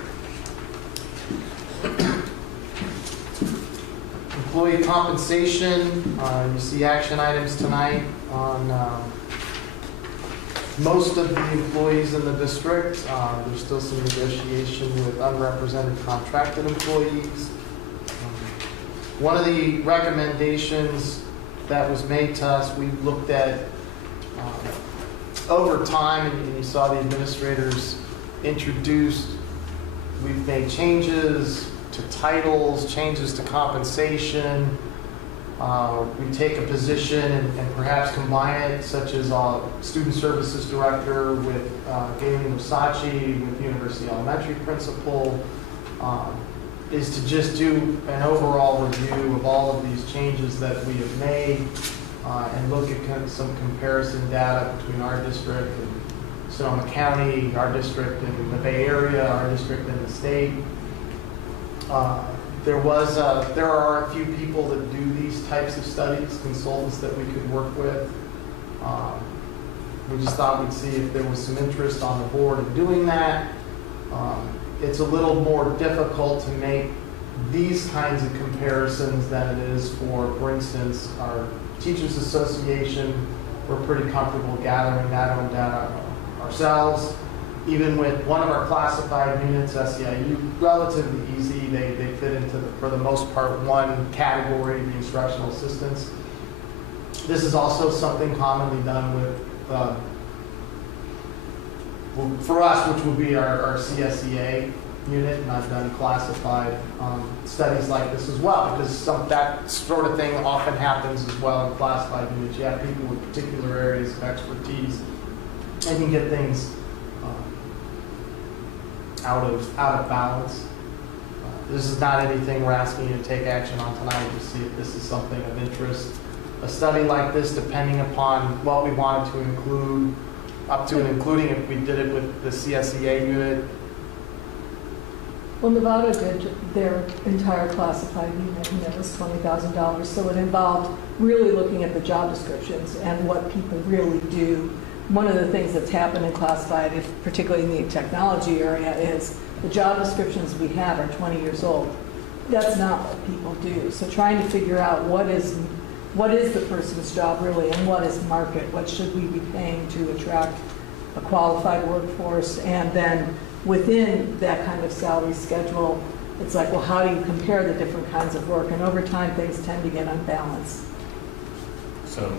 Employee compensation, you see action items tonight on most of the employees in the district. There's still some negotiation with unrepresented contracted employees. One of the recommendations that was made to us, we looked at over time, and you saw the administrators introduced, we've made changes to titles, changes to compensation. We take a position and perhaps combine it, such as student services director with Galen Musashi, with University Elementary principal, is to just do an overall review of all of these changes that we have made and look at kind of some comparison data between our district and Sonoma County, our district in the Bay Area, our district in the state. There are a few people that do these types of studies, consultants that we could work with. We just thought we'd see if there was some interest on the board in doing that. It's a little more difficult to make these kinds of comparisons than it is for instance, our Teachers Association. We're pretty comfortable gathering that own data ourselves. Even with one of our classified units, SEIU, relatively easy. They fit into, for the most part, one category, the instructional assistants. This is also something commonly done with, for us, which would be our CSEA unit, and I've done classified studies like this as well, because that sort of thing often happens as well in classified units. You have people with particular areas of expertise, and you get things out of balance. This is not anything we're asking you to take action on tonight to see if this is something of interest. A study like this, depending upon what we wanted to include, up to and including if we did it with the CSEA unit. Well, Nevada did their entire classified unit, and it was $20,000. So it involved really looking at the job descriptions and what people really do. One of the things that's happened in classified, particularly in the technology area, is the job descriptions we have are 20 years old. That's not what people do. So trying to figure out what is the person's job really, and what is market, what should we be paying to attract a qualified workforce, and then within that kind of salary schedule, it's like, well, how do you compare the different kinds of work? And over time, things tend to get unbalanced. So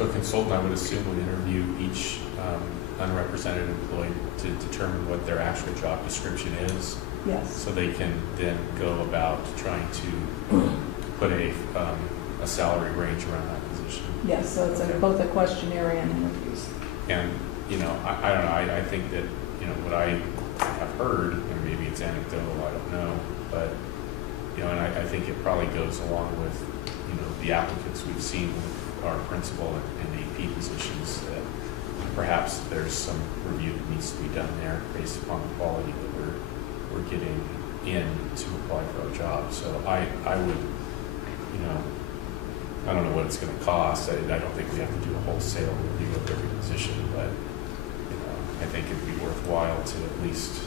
a consultant, I would assume, would interview each unrepresented employee to determine what their actual job description is. Yes. So they can then go about trying to put a salary range around that position. Yes, so it's both a questionnaire and interviews. And, I don't know, I think that, what I have heard, and maybe it's anecdotal, I don't know, but, and I think it probably goes along with, the applicants we've seen with our principal and AP positions, that perhaps there's some review that needs to be done there based upon the quality that we're getting in to apply for our job. So I would, I don't know what it's going to cost. I don't think we have to do a wholesale review of every position, but I think it'd be worthwhile to at least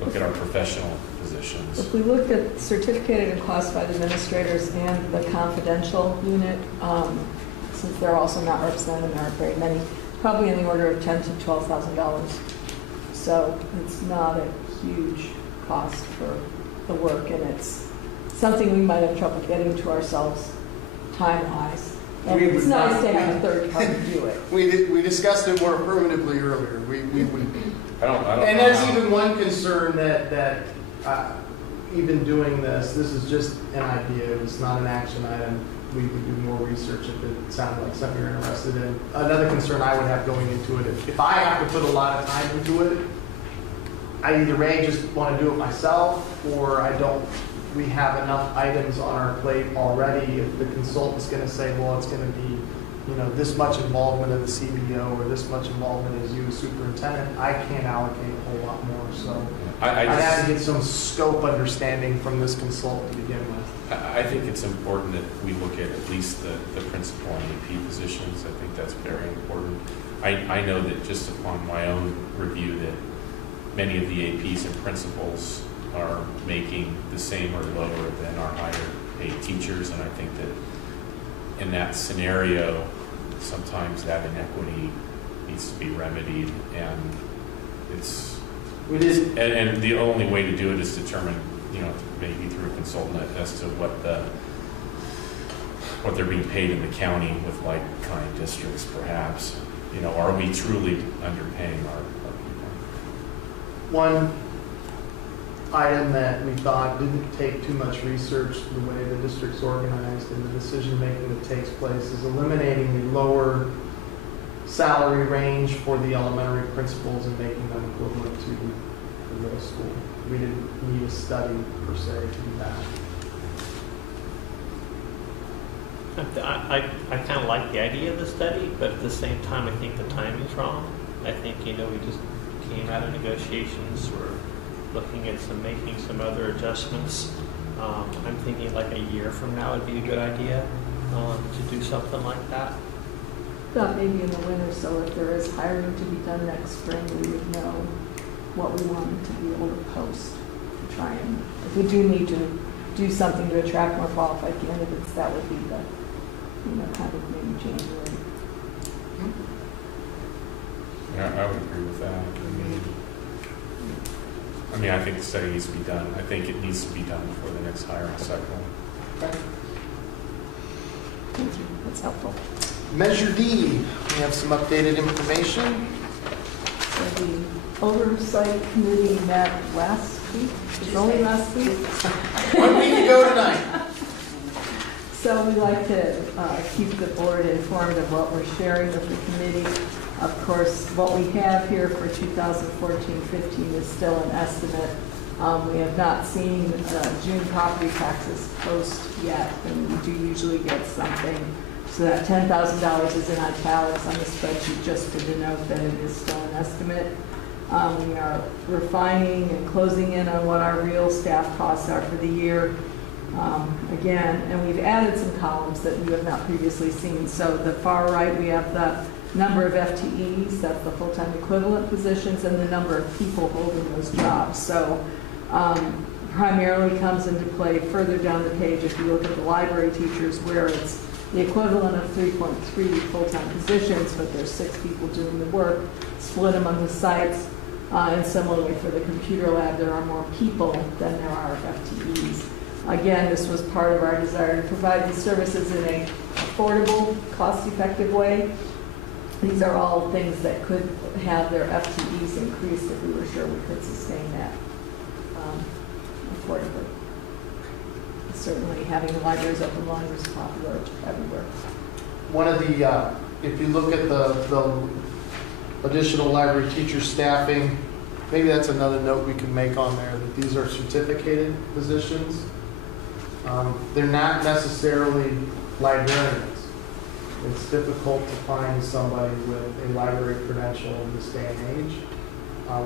look at our professional positions. If we look at certificated and classified administrators and the confidential unit, since they're also not represented, there aren't very many, probably in the order of $10,000 to $12,000. So it's not a huge cost for the work, and it's something we might have trouble getting to ourselves time-wise. And it's nice to have a third party do it. We discussed it more affirmatively earlier. We would. I don't and there's even one concern that even doing this is just an idea. It's not an action item. We would do more research if it sounded like something you're interested in. Another concern I would have going into it, if I have to put a lot of time into it, I either just want to do it myself, or we have enough items on our plate already. If the consultant's going to say, well, it's going to be this much involvement of the CBO or this much involvement as you as superintendent, I can't allocate a whole lot more. So I I'd have just, to get some scope understanding from this consultant to begin with. I think it's important that we look at least the principal and AP positions. I think that's very important. I know that just upon my own review that many of the APs and principals are making the same or lower than our higher paid teachers, and I think that in that scenario, sometimes that inequity needs to be remedied, and and the only way to do it is determine, maybe through a consultant as to what they're being paid in the county with like-kind districts, perhaps. Are we truly underpaying our people? One item that we thought didn't take too much research, the way the district's organized and the decision-making that takes place, is eliminating the lower salary range for the elementary principals and making them equivalent to the middle school. We didn't need a study per se to do that. I kind of like the idea of the study, but at the same time, I think the timing's wrong. I think, we just came out of negotiations. We're looking at making some other adjustments. I'm thinking like a year from now would be a good idea to do something like that. Thought maybe in the winter, so if there is hiring to be done next spring, we would know what we wanted to be able to post to try and, if we do need to do something to attract more qualified candidates, that would be the, kind of maybe January. Yeah, I would agree with that. I mean, I think the study needs to be done. I think it needs to be done before the next hiring cycle. Okay. Thank you. That's helpful. Measure D, we have some updated information. So the Oversight Committee met last week. It was only last week. 1 week ago tonight. So we like to keep the board informed of what we're sharing with the committee. Of course, what we have here for 2014-15 is still an estimate. We have not seen June property taxes post yet, and we do usually get something. So that $10,000 is in italics on the spreadsheet just to denote that it is still an estimate. We are refining and closing in on what our real staff costs are for the year. Again, and we've added some columns that you have not previously seen. So the far right, we have the number of FTEs, that's the full-time equivalent positions, and the number of people holding those jobs. So primarily comes into play further down the page if you look at the library teachers, where it's the equivalent of 3.3 full-time positions, but there's 6 people doing the work, split among the sites. And similarly for the computer lab, there are more people than there are FTEs. Again, this was part of our desire to provide these services in a affordable, cost-effective way. These are all things that could have their FTEs increased if we were sure we could sustain that affordably. Certainly having the libraries open longer is popular everywhere. One of the, if you look at the additional library teacher staffing, maybe that's another note we can make on there, that these are certificated positions. They're not necessarily librarians. It's difficult to find somebody with a library credential in this day and age.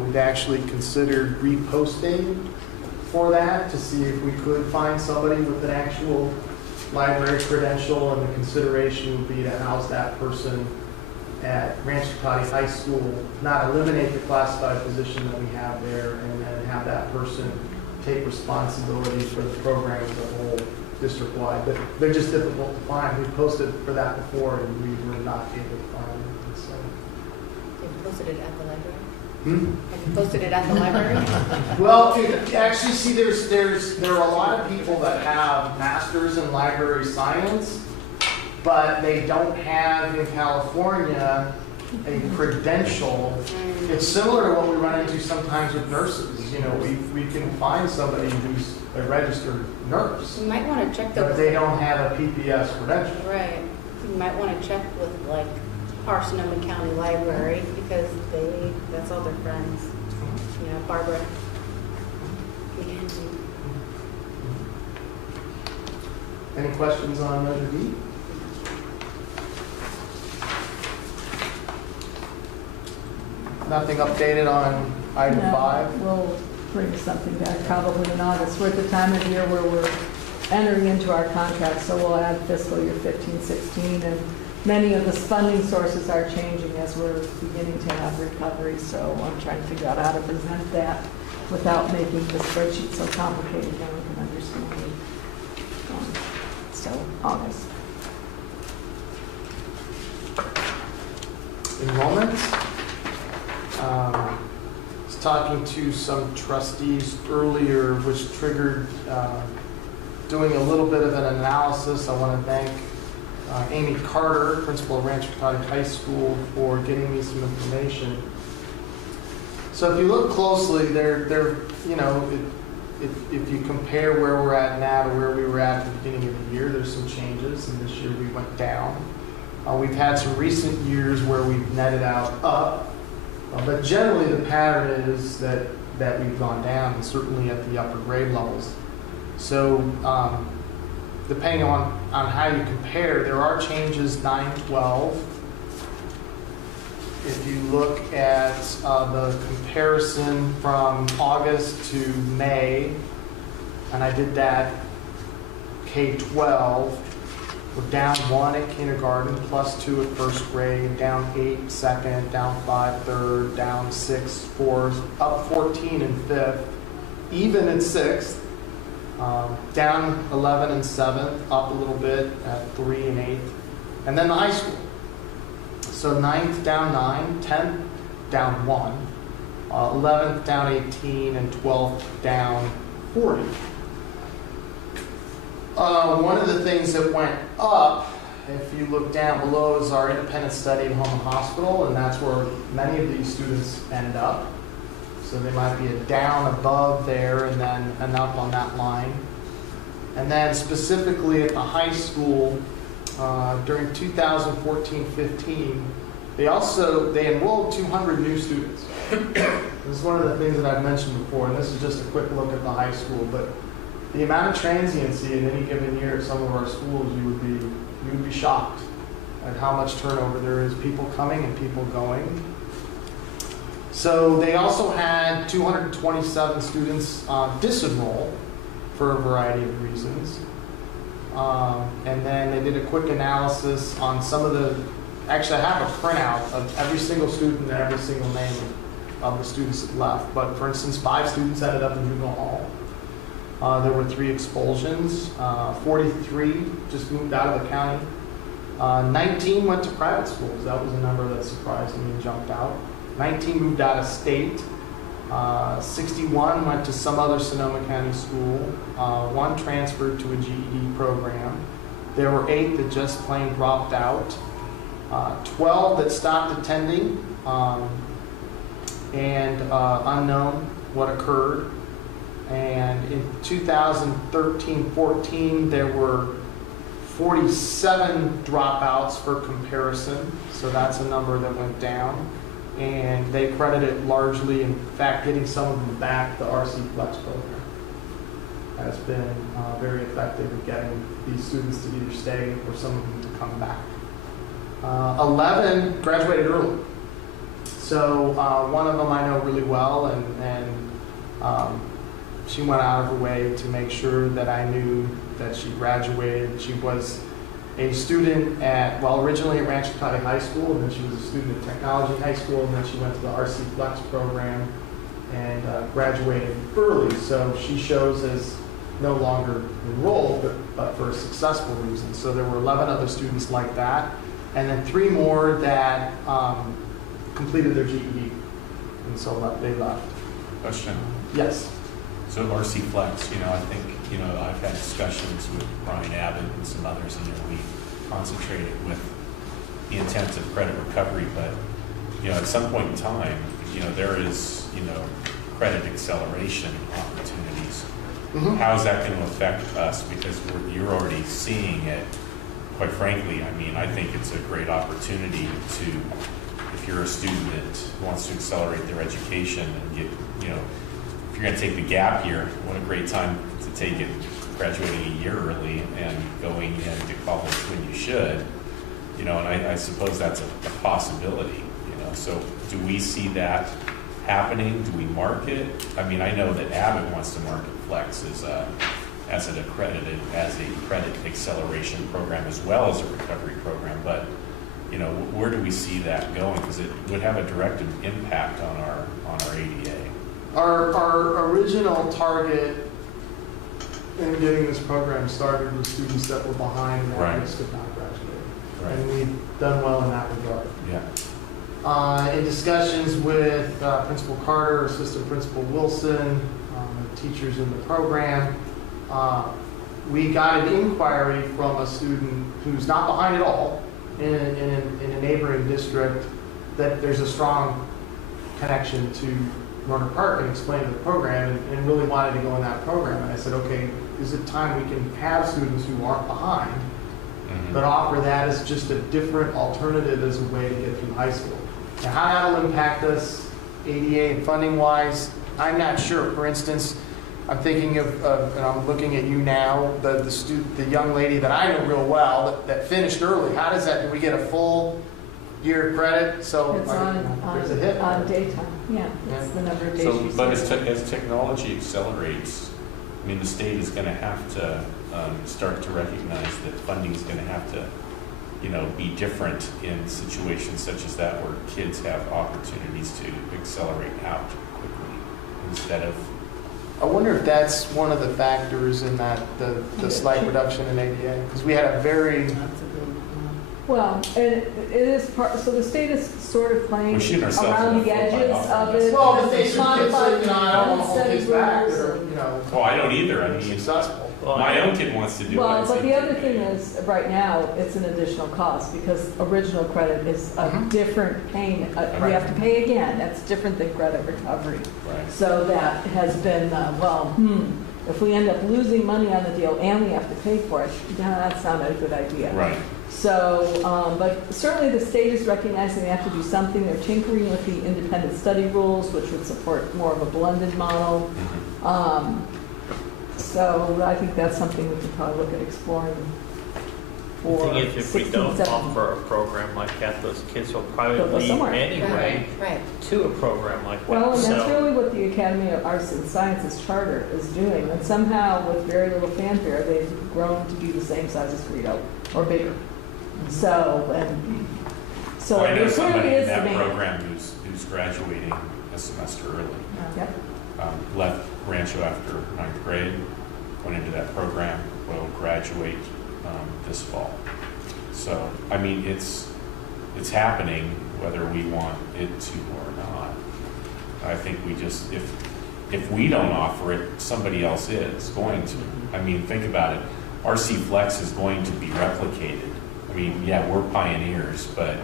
We've actually considered reposting for that to see if we could find somebody with an actual library credential, and the consideration would be to house that person at Rancho Cotty High School, not eliminate the classified position that we have there, and then have that person take responsibility for the program as a whole district-wide. But they're just difficult to find. We posted for that before, and we were not able to find them. So. Have you posted it at the library? Have you posted it at the library? Well, actually, see, there are a lot of people that have masters in library science, but they don't have in California a credential. It's similar to what we run into sometimes with nurses. We can find somebody who's a registered nurse. You might want to check but they don't have a PPS credential. Right. You might want to check with Sonoma County Library, because that's all their friends. Barbara. Any questions on Measure D? Nothing updated on item No, 5? We'll bring something back probably in August. We're at the time of year where we're entering into our contract, so we'll add fiscal year 15, 16, and many of the funding sources are changing as we're beginning to have recovery, so I'm trying to figure out how to present that without making the spreadsheet so complicated that we can understand it. So, August. Enrollment. I was talking to some trustees earlier, which triggered doing a little bit of an analysis. I want to thank Amy Carter, principal of Rancho County High School, for getting me some information. So if you look closely, if you compare where we're at now to where we were at the beginning of the year, there's some changes, and this year we went down. We've had some recent years where we've netted out up, but generally the pattern is that we've gone down, and certainly at the upper grade levels. So depending on how you compare, there are changes 9-12. If you look at the comparison from August to May, and I did that K-12, we're down 1 at kindergarten, +2 at first grade, down 8 second, down 5 third, down 6 fourth, up 14 in fifth, even in sixth, down 11 and 7th, up a little bit at 3 and 8th, and then the high school. So 9th down 9, 10th down 1, 11th down 18, and 12th down 40. One of the things that went up, if you look down below, is our independent study at home and hospital, and that's where many of these students end up. So they might be a down above there and then an up on that line. And then specifically at the high school, during 2014-15, they enrolled 200 new students. This is one of the things that I've mentioned before, and this is just a quick look at the high school, but the amount of transiency in any given year at some of our schools, you would be shocked at how much turnover there is, people coming and people going. So they also had 227 students disenroll for a variety of reasons. And then they did a quick analysis on some of the, actually I have a printout of every single student and every single name of the students that left. But for instance, 5 students ended up in juvenile hall. There were 3 expulsions. 43 just moved out of the county. 19 went to private schools. That was a number that surprised me and jumped out. 19 moved out of state. 61 went to some other Sonoma County school. 1 transferred to a GED program. There were 8 that just plain dropped out. 12 that stopped attending, and unknown what occurred. And in 2013-14, there were 47 dropouts for comparison. So that's a number that went down. And they credit it largely, in fact, getting some of them back, the RC Flex program has been very effective at getting these students to either stay or some of them to come back. 11 graduated early. So one of them I know really well, and she went out of her way to make sure that I knew that she graduated. She was a student at, originally at Rancho County High School, and then she was a student at Technology High School, and then she went to the RC Flex program and graduated early. So she shows as no longer enrolled, but for a successful reason. So there were 11 other students like that, and then 3 more that completed their GED, and so they left. Question. Yes. So RC Flex, I think, I've had discussions with Brian Abbott and some others, and we concentrated with the intent of credit recovery, but, at some point in time, there is, credit acceleration opportunities. Mm-hmm. How is that going to affect us? Because you're already seeing it, quite frankly. I mean, I think it's a great opportunity to, if you're a student that wants to accelerate their education and get, if you're going to take the gap year, what a great time to take it, graduating a year early and going into college when you should, and I suppose that's a possibility, So do we see that happening? Do we mark it? I mean, I know that Abbott wants to market Flex as a credit acceleration program as well as a recovery program, but where do we see that going? Because it would have a direct impact on our ADA. Our original target in getting this program started was students that were behind and at risk of not graduating. Right. And we've done well in that regard. Yeah. In discussions with Principal Carter, Assistant Principal Wilson, teachers in the program, we got an inquiry from a student who's not behind at all in a neighboring district that there's a strong connection to Rohnert Park and explained the program and really wanted to go in that program. And I said, okay, is it time we can have students who aren't behind, but offer that as just a different alternative as a way to get through high school? Now, how that'll impact us ADA and funding wise, I'm not sure. For instance, I'm thinking of and I'm looking at you now, the young lady that I know real well that finished early. How does that, do we get a full year credit? So It's there's a hit. on daytime, yeah. It's the number of days you But spend. as technology accelerates, I mean, the state is going to have to start to recognize that funding is going to have to, be different in situations such as that where kids have opportunities to accelerate out quickly instead of. I wonder if that's one of the factors in that the slight reduction in ADA, because we had a very Well, and it is part, so the state is sort of playing We're shooting ourselves around in the the foot by edges not of it. well, but they should kids Modified that, I don't want to hold unstudied kids back rules that are, and- Oh, I don't either. I mean, successful. my own kid wants to do it. Well, It's but the like- other thing is, right now, it's an additional cost because original credit is a different payment. We have to pay again. That's different than credit recovery. Right. So that has been, if we end up losing money on the deal and we have to pay for it, that's not a good idea. Right. So, but certainly the state is recognizing they have to do something. They're tinkering with the independent study rules, which would support more of a blended model. So I think that's something we could probably look at exploring The for thing is, if we 16, don't 17. offer a program like that, those kids will They'll probably go leave somewhere. anyway Right. to a program like that. Well, and that's So- really what the Academy of Arts and Sciences Charter is doing. And somehow, with very little fanfare, they've grown to be the same size as Frito or bigger. So, Well, I know there somebody clearly in is that demand. program who's graduating a semester early. Yep. Left Rancho after 9th grade, went into that program, will graduate this fall. So, I mean, it's happening whether we want it to or not. I think we just, if we don't offer it, somebody else is going to. I mean, think about it. RC Flex is going to be replicated. I mean, yeah, we're pioneers, but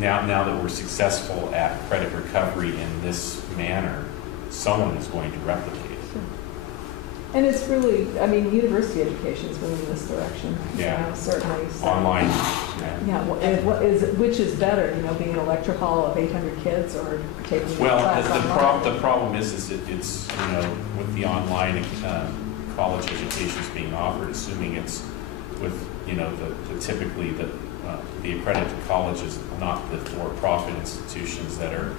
now that we're successful at credit recovery in this manner, someone is going to replicate it. And it's really, I mean, university education is moving in this direction. Yeah. Certainly. So. Online. Yeah, which is better, being in a lecture hall of 800 kids or taking a Well, class online? the problem is it's with the online college education is being offered, assuming it's with the typically the accredited colleges, not the for-profit institutions that are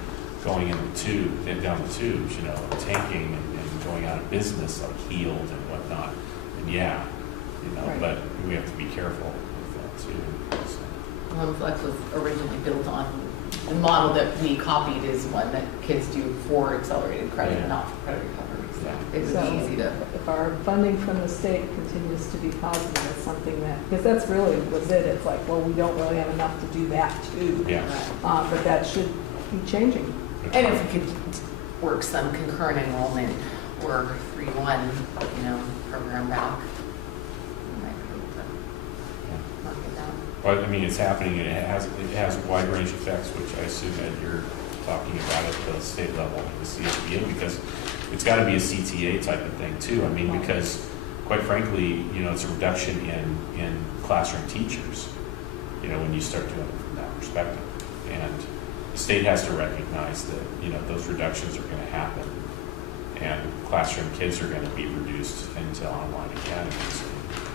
going down the tubes, tanking and going out of business like Healed and whatnot. And Right. but we have to be careful with that too. So. Flex was originally built on, the model that we copied is one that kids do for accelerated credit, Yeah. not for credit recovery. So Yeah. it was So easy to. if our funding from the state continues to be positive, it's something that, because that's really was it. It's like, well, we don't really have enough to do that too. Yeah. But that should be changing. And if we could work some concurrent enrollment or 3-1, program back, we might be able to knock it down. Well, I mean, it's happening, and it has wide range effects, which I assume that you're talking about at the state level, the CSBA, because it's got to be a CTA type of thing too. I mean, because quite frankly, it's a reduction in classroom teachers, when you start doing it from that perspective. And the state has to recognize that, those reductions are going to happen, and classroom kids are going to be reduced into online academies,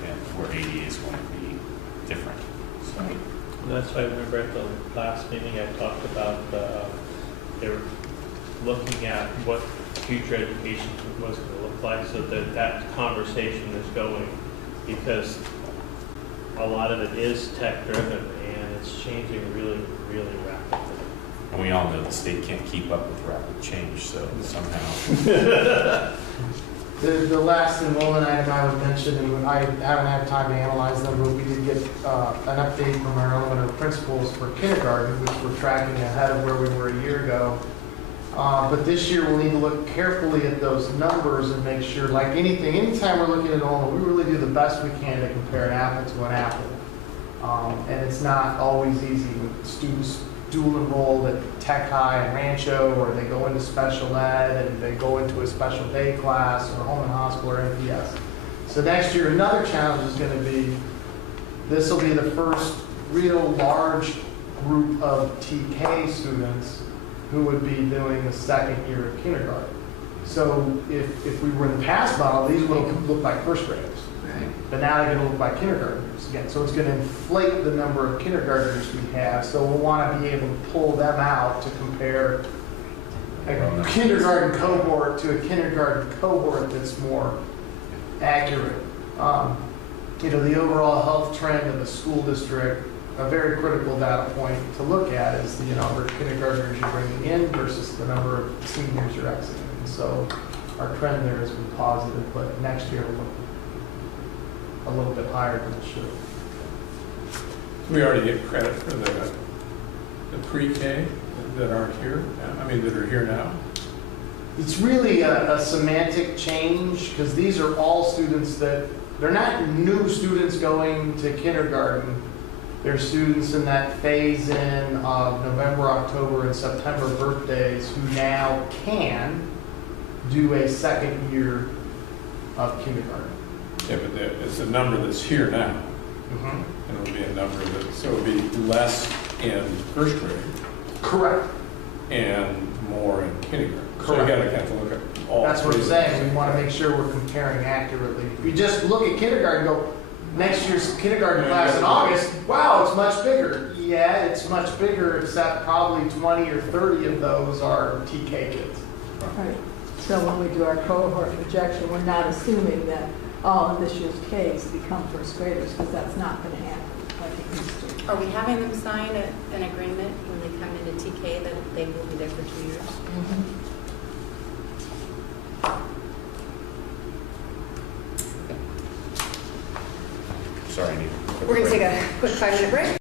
and where ADA is going to be different. So. That's why I remember at the last meeting I talked about, they were looking at what future education was going to look like, so that that conversation is going, because a lot of it is tech driven and it's changing really, really rapidly. And we all know the state can't keep up with rapid change, so somehow. The last enrollment item I would mention, and I haven't had time to analyze them, but we did get an update from our elementary principals for kindergarten, which we're tracking ahead of where we were a year ago. But this year we'll need to look carefully at those numbers and make sure, like anything, anytime we're looking at enrollment, we really do the best we can to compare an apple to an apple. And it's not always easy with students dual enrolled at Tech High and Rancho, or they go into special ed and they go into a special day class or home and hospital or MPS. So next year, another challenge is going to be, this will be the first real large group of TK students who would be doing the second year of kindergarten. So if we were in the past model, these would look like first graders. Right. But now they're going to look like kindergartners again. So it's going to inflate the number of kindergartners we have. So we'll want to be able to pull them out to compare a kindergarten cohort to a kindergarten cohort that's more accurate. The overall health trend of the school district, a very critical data point to look at is the number of kindergartners you're bringing in versus the number of seniors you're exiting. And so our trend there has been positive, but next year will look a little bit higher than it should. We already get credit for the pre-K that aren't here, that are here now. It's really a semantic change, because these are all students that, they're not new students going to kindergarten. They're students in that phase in of November, October, and September birthdays who now can do a second year of kindergarten. Yeah, but it's a number that's here now. Mm-hmm. And it'll be a number so it'll be less in first grade. Correct. And more in kindergarten. Correct. So you got to kind of look at all. That's what I'm three. saying. We want to make sure we're comparing accurately. If you just look at kindergarten and go, next year's kindergarten class in August, wow, it's much bigger. Yeah, it's much bigger, except probably 20 or 30 of those are TK kids. Right. So when we do our cohort projection, we're not assuming that all of this year's Ks become first graders, because that's not going to happen like it used to. Are we having them sign an agreement when they come into TK that they will be there for 2 years? Sorry, Anita. We're going to take a quick 5-minute break.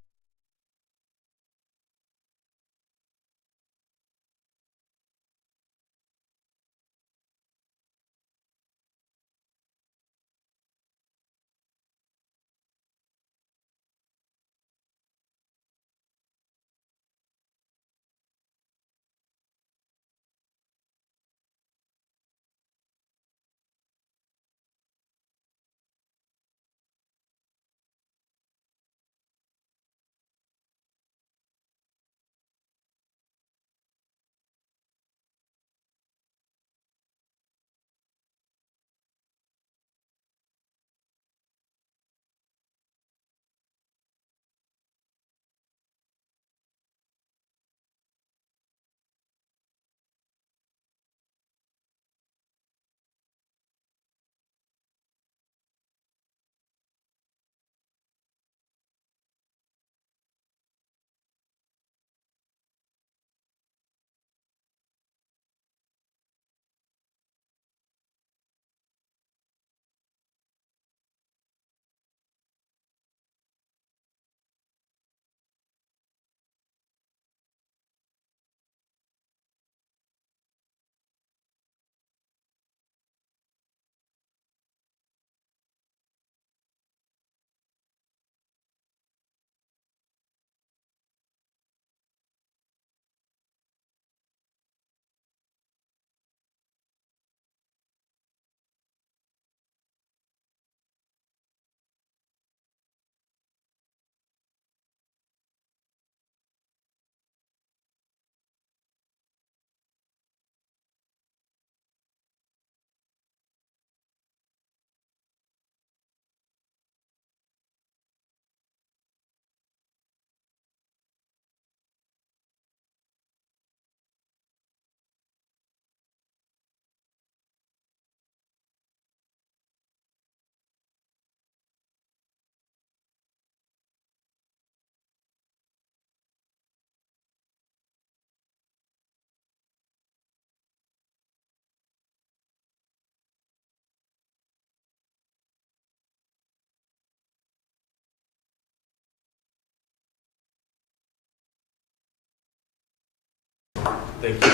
Thank you.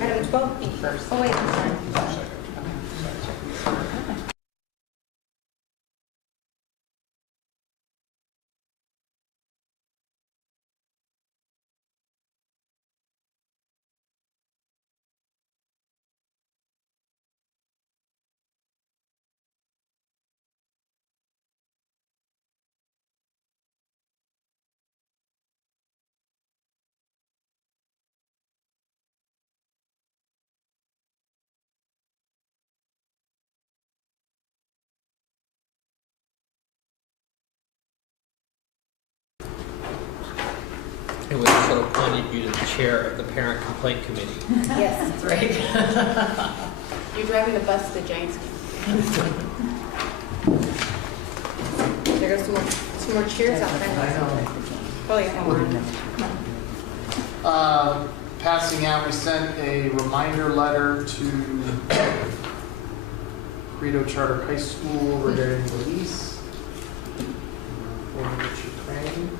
Item 12B. First. Oh, wait, I'm sorry. And we also appointed you to the chair of the parent complaint committee. Yes. That's right. You're driving the bus to Giants game. There goes some more cheers out there. I know. Oh, yeah, one more. Passing out, we sent a reminder letter to Credo Charter High School regarding the lease for Richard Crane.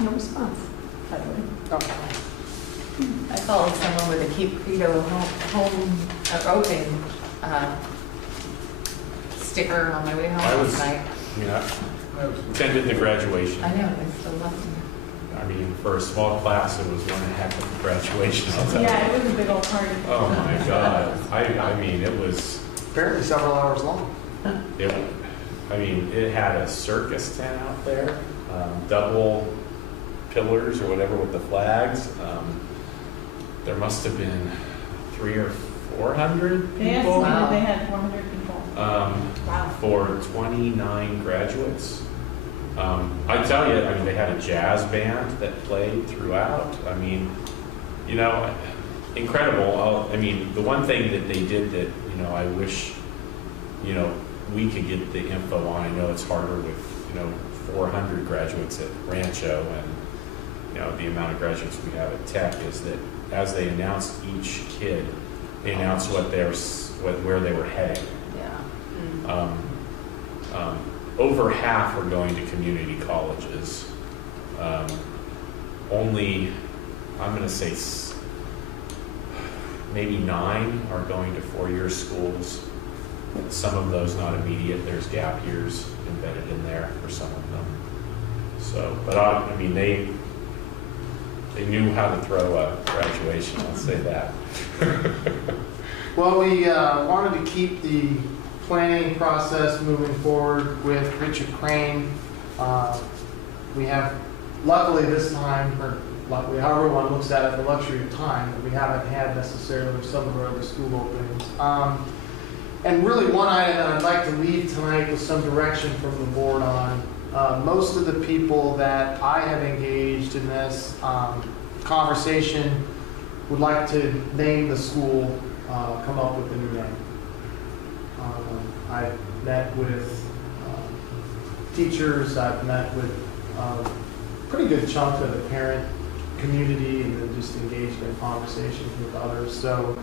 No response, by the way. I called someone with a Keep Credo home open sticker on my way home I was, last night. I attended the graduation. I know, I still love them. I mean, for a small class, it was one heck of a graduation. I'll tell you. Yeah, it was a big old party. Oh my God. I mean, it was, Apparently several hours long. it had a circus tent out there, double pillars or whatever with the flags. There must have been 300 or 400 They people estimated they had 400 people. for 29 graduates. I tell you, they had a jazz band that played throughout. Incredible. The one thing that they did that, I wish, we could get the info on. I know it's harder with, 400 graduates at Rancho and, the amount of graduates we have at Tech is that as they announced each kid, they announced where they were heading. Yeah. Over half are going to community colleges. Only, I'm going to say maybe 9 are going to four-year schools. Some of those not immediate. There's gap years embedded in there for some of them. So, but they knew how to throw a graduation, I'll say that. Well, we wanted to keep the planning process moving forward with Richard Crane. We have, luckily this time, or luckily, however one looks at it, the luxury of time that we haven't had necessarily with some of our other school openings. And really one item that I'd like to leave tonight with some direction from the board on. Most of the people that I have engaged in this conversation would like to name the school, come up with a new name. I've met with teachers, I've met with a pretty good chunk of the parent community, and then just engaged in conversations with others. So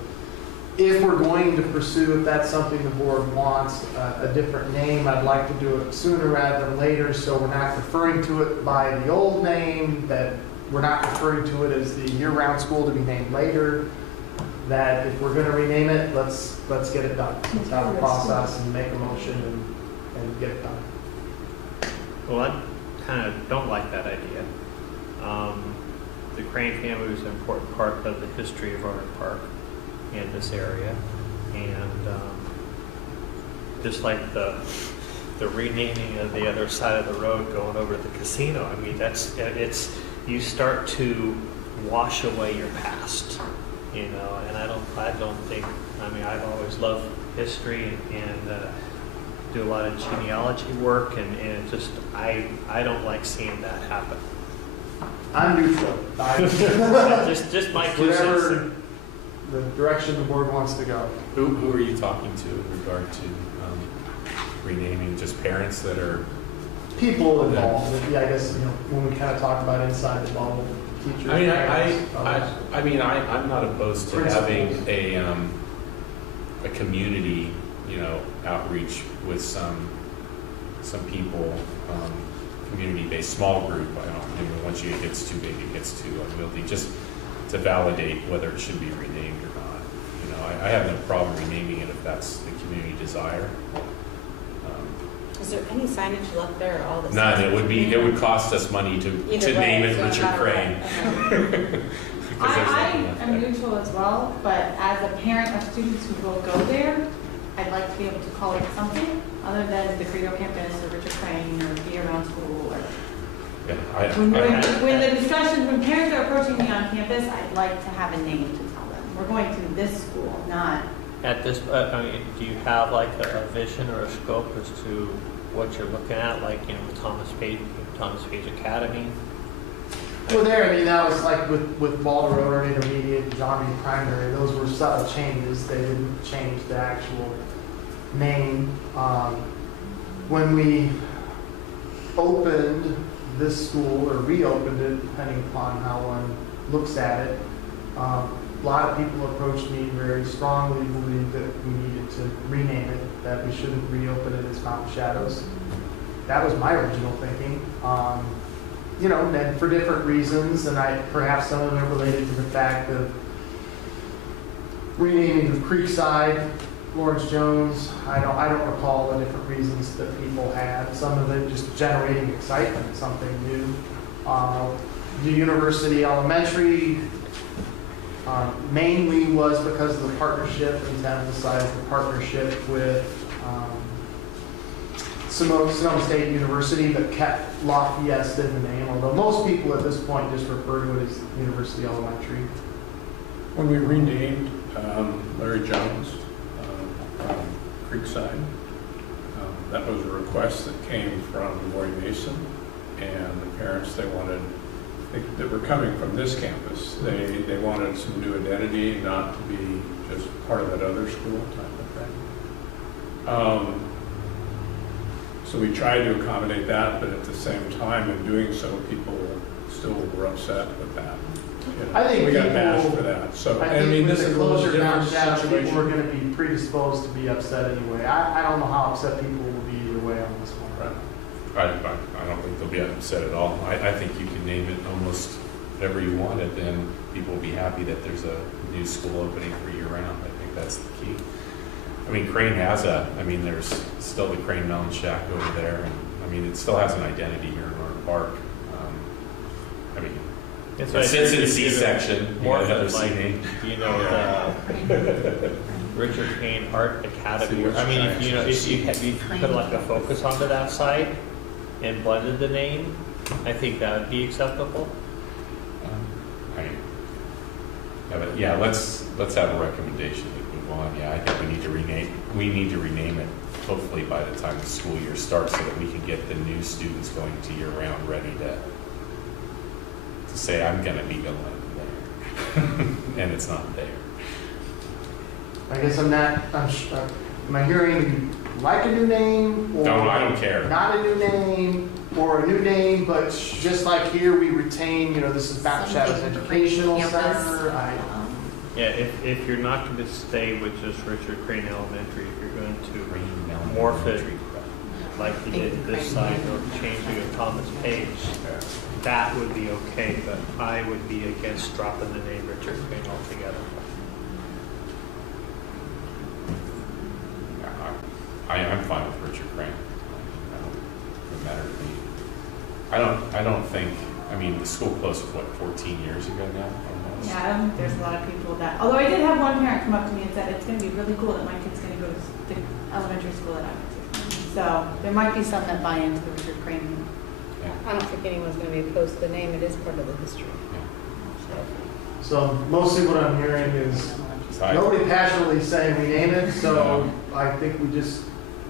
if we're going to pursue, if that's something the board wants, a different name, I'd like to do it sooner rather than later, so we're not referring to it by the old name, that we're not referring to it as the year-round school to be named later, that if we're going to rename it, let's get it done. Let's have a process and make a motion and get it done. Well, I kind of don't like that idea. The Crane family was an important part of the history of our park in this area, and just like the renaming of the other side of the road going over to the casino, you start to wash away your past, and I don't think, I've always loved history and do a lot of genealogy work, and it just, I don't like seeing that happen. I'm neutral. just my 2 cents. Whatever the direction the board wants to go. Who are you talking to in regard to renaming? Just parents that are... People involved. Yeah, I guess, when we kind of talk about inside the bubble, teachers. I'm not opposed to having a community outreach with some people, community-based small group. I don't, once it gets too big, it gets too unwieldy, just to validate whether it should be renamed or not. I have no problem renaming it if that's the community desire. Is there any signage left there or all this? None. It would cost us money to name it so Richard not Crane. I am neutral as well, but as a parent of students who will go there, I'd like to be able to call it something other than the Credo Campus or Richard Crane or Be Around School. Or when the discussions, when parents are approaching me on campus, I'd like to have a name to tell them. We're going to this school, not. At this, do you have like a vision or a scope as to what you're looking at, like, Thomas Page Academy? Well, that was like with Balder Road Intermediate, John B. Primary, those were subtle changes. They didn't change the actual name. When we opened this school, or reopened it, depending upon how one looks at it, a lot of people approached me very strongly, believed that we needed to rename it, that we shouldn't reopen it as Mountain Shadows. That was my original thinking. And for different reasons, and perhaps some of them related to the fact of renaming of Creekside, Lawrence Jones. I don't recall the different reasons that people had. Some of it just generating excitement, something new. The University Elementary mainly was because of the partnership, and to emphasize the partnership with Sonoma State University, but kept Lafayette in the name, although most people at this point just refer to it as University Elementary. When we renamed Larry Jones from Creekside, that was a request that came from Lori Mason and the parents. They were coming from this campus. They wanted some new identity, not to be just part of that other school type of thing. So we tried to accommodate that, but at the same time, in doing so, people still were upset with that. I think we got bashed for that. So this is a little different situation. People are situation. going to be predisposed to be upset anyway. I don't know how upset people will be either way on this one. Right. I don't think they'll be upset at all. I think you can name it almost whatever you want, and then people will be happy that there's a new school opening for year-round. I think that's the key. Crane has there's still the Crane Melon Shack over there, and it still has an identity here in Norton Park. It sits in the C-section. More another than like, name. the Richard Crane Art Academy. If you put like a focus onto that site and blended the name, I think that would be acceptable. Let's have a recommendation to move on. I think we need to rename it. Hopefully by the time the school year starts, so that we can get the new students going to year round ready to say I'm going to be going there, and it's not there. I guess am I hearing you like a new name? Or No, I don't care. Not a new name, or a new name, but just like here we retain, this is Mountain Shadows Educational Center. If you're not going to stay with just Richard Crane Elementary, if you're going to morph it like you did this side, or changing of Thomas Page, that would be okay, but I would be against dropping the name Richard Crane altogether. I'm fine with Richard Crane. It doesn't matter to me. I don't think. The school closed 14 years ago now. Almost. Yeah, there's a lot of people that. Although I did have one parent come up to me and said it's going to be really cool that my kid's going to go to the elementary school that I went to. So there might be some that buy into the Richard Crane. I don't think anyone's going to be opposed to the name. It is part of the history. So mostly what I'm hearing is nobody passionately saying we name it, so I think we just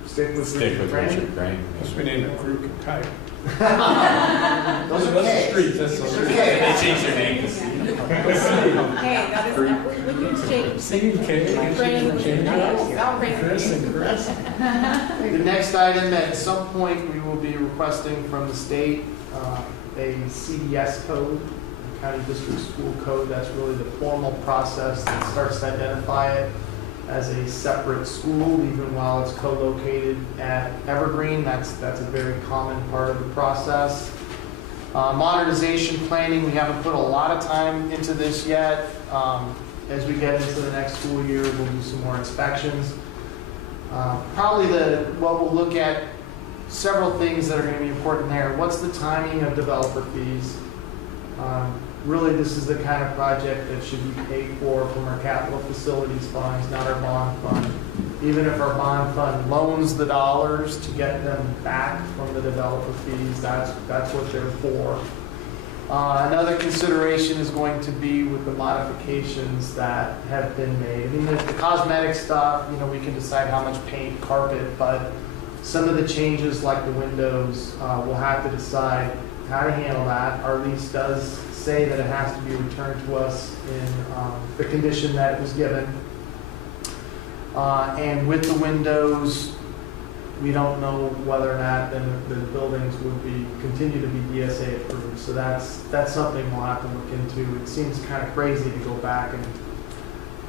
stick with Richard Crane. Yes, we named it Crook and Kite. Those are the streets. That's They changed their name to C. Hey, that is not, we can change. The next item, at some point, we will be requesting from the state a CDS code, County District School Code. That's really the formal process that starts to identify it as a separate school, even while it's co-located at Evergreen. That's a very common part of the process. Modernization planning, we haven't put a lot of time into this yet. As we get into the next school year, we'll do some more inspections. Probably what we'll look at, several things that are going to be important there. What's the timing of developer fees? Really, this is the kind of project that should be paid for from our capital facilities funds, not our bond fund. Even if our bond fund loans the dollars to get them back from the developer fees, that's what they're for. Another consideration is going to be with the modifications that have been made. I mean, the cosmetic stuff, we can decide how much paint, carpet, but some of the changes like the windows, we'll have to decide how to handle that. Our lease does say that it has to be returned to us in the condition that it was given. And with the windows, we don't know whether or not then the buildings would continue to be DSA approved. So that's something we'll have to look into. It seems kind of crazy to go back and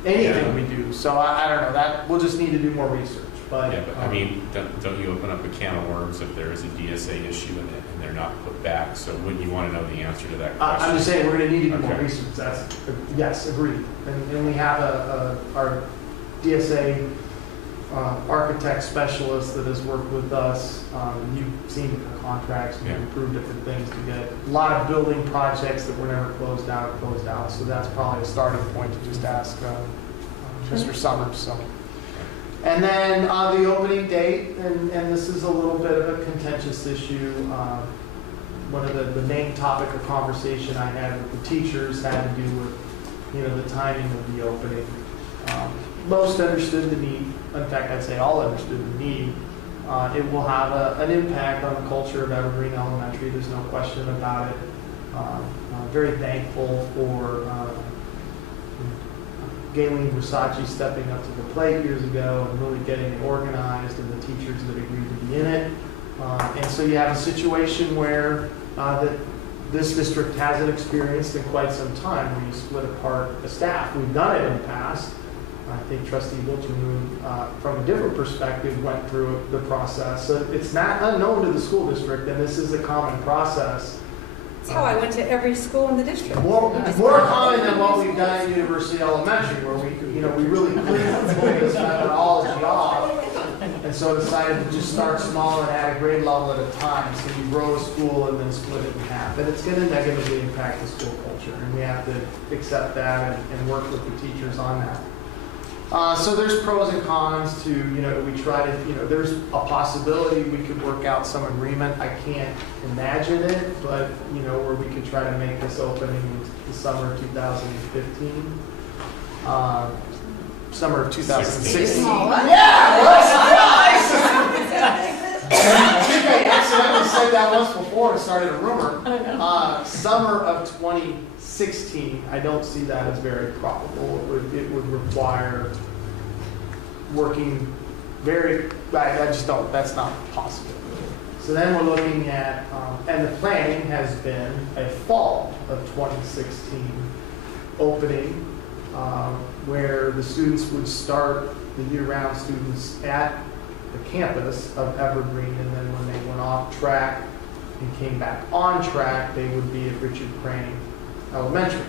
anything we do. So I don't know. That we'll just need to do more research. But yeah, but I mean, don't you open up a can of worms if there is a DSA issue in it and they're not put back? So wouldn't you want to know the answer to that question? I'm just saying we're going to need to do more research. Yes, agreed. And we have our DSA architect specialist that has worked with us. You've seen different contracts, we've approved different things to get a lot of building projects that were never closed out. So that's probably a starting point to just ask Mr. Summers. So. And then the opening date, and this is a little bit of a contentious issue. One of the main topic of conversation I had with the teachers had to do with, the timing of the opening. Most understood the need. In fact, I'd say all understood the need. It will have an impact on the culture of Evergreen Elementary. There's no question about it. I'm very thankful for Galen Versace stepping up to the plate years ago and really getting it organized, and the teachers that agreed to be in it. And so you have a situation where that this district hasn't experienced in quite some time, where you split apart a staff. We've done it in the past. I think Trustee Wilchenmoon, from a different perspective, went through the process. So it's not unknown to the school district, and this is a common process. That's how I went to every school in the district. More common than what we've done at University Elementary, where we really cleaned this methodology off, and so decided to just start small and at a grade level at a time. So you grow a school and then split it in half, and it's going to negatively impact the school culture, and we have to accept that and work with the teachers on that. So there's pros and cons to, we try to, there's a possibility we could work out some agreement. I can't imagine it, but, where we could try to make this opening in the summer of 2015. Summer of 2016. Yeah! I think I accidentally said that once before and started a rumor. Summer of 2016, I don't see that as very probable. It would require working I just don't, that's not possible. So then we're looking at, and the planning has been a fall of 2016 opening, where the students would start, the year-round students, at the campus of Evergreen, and then when they went off track and came back on track, they would be at Richard Crane Elementary.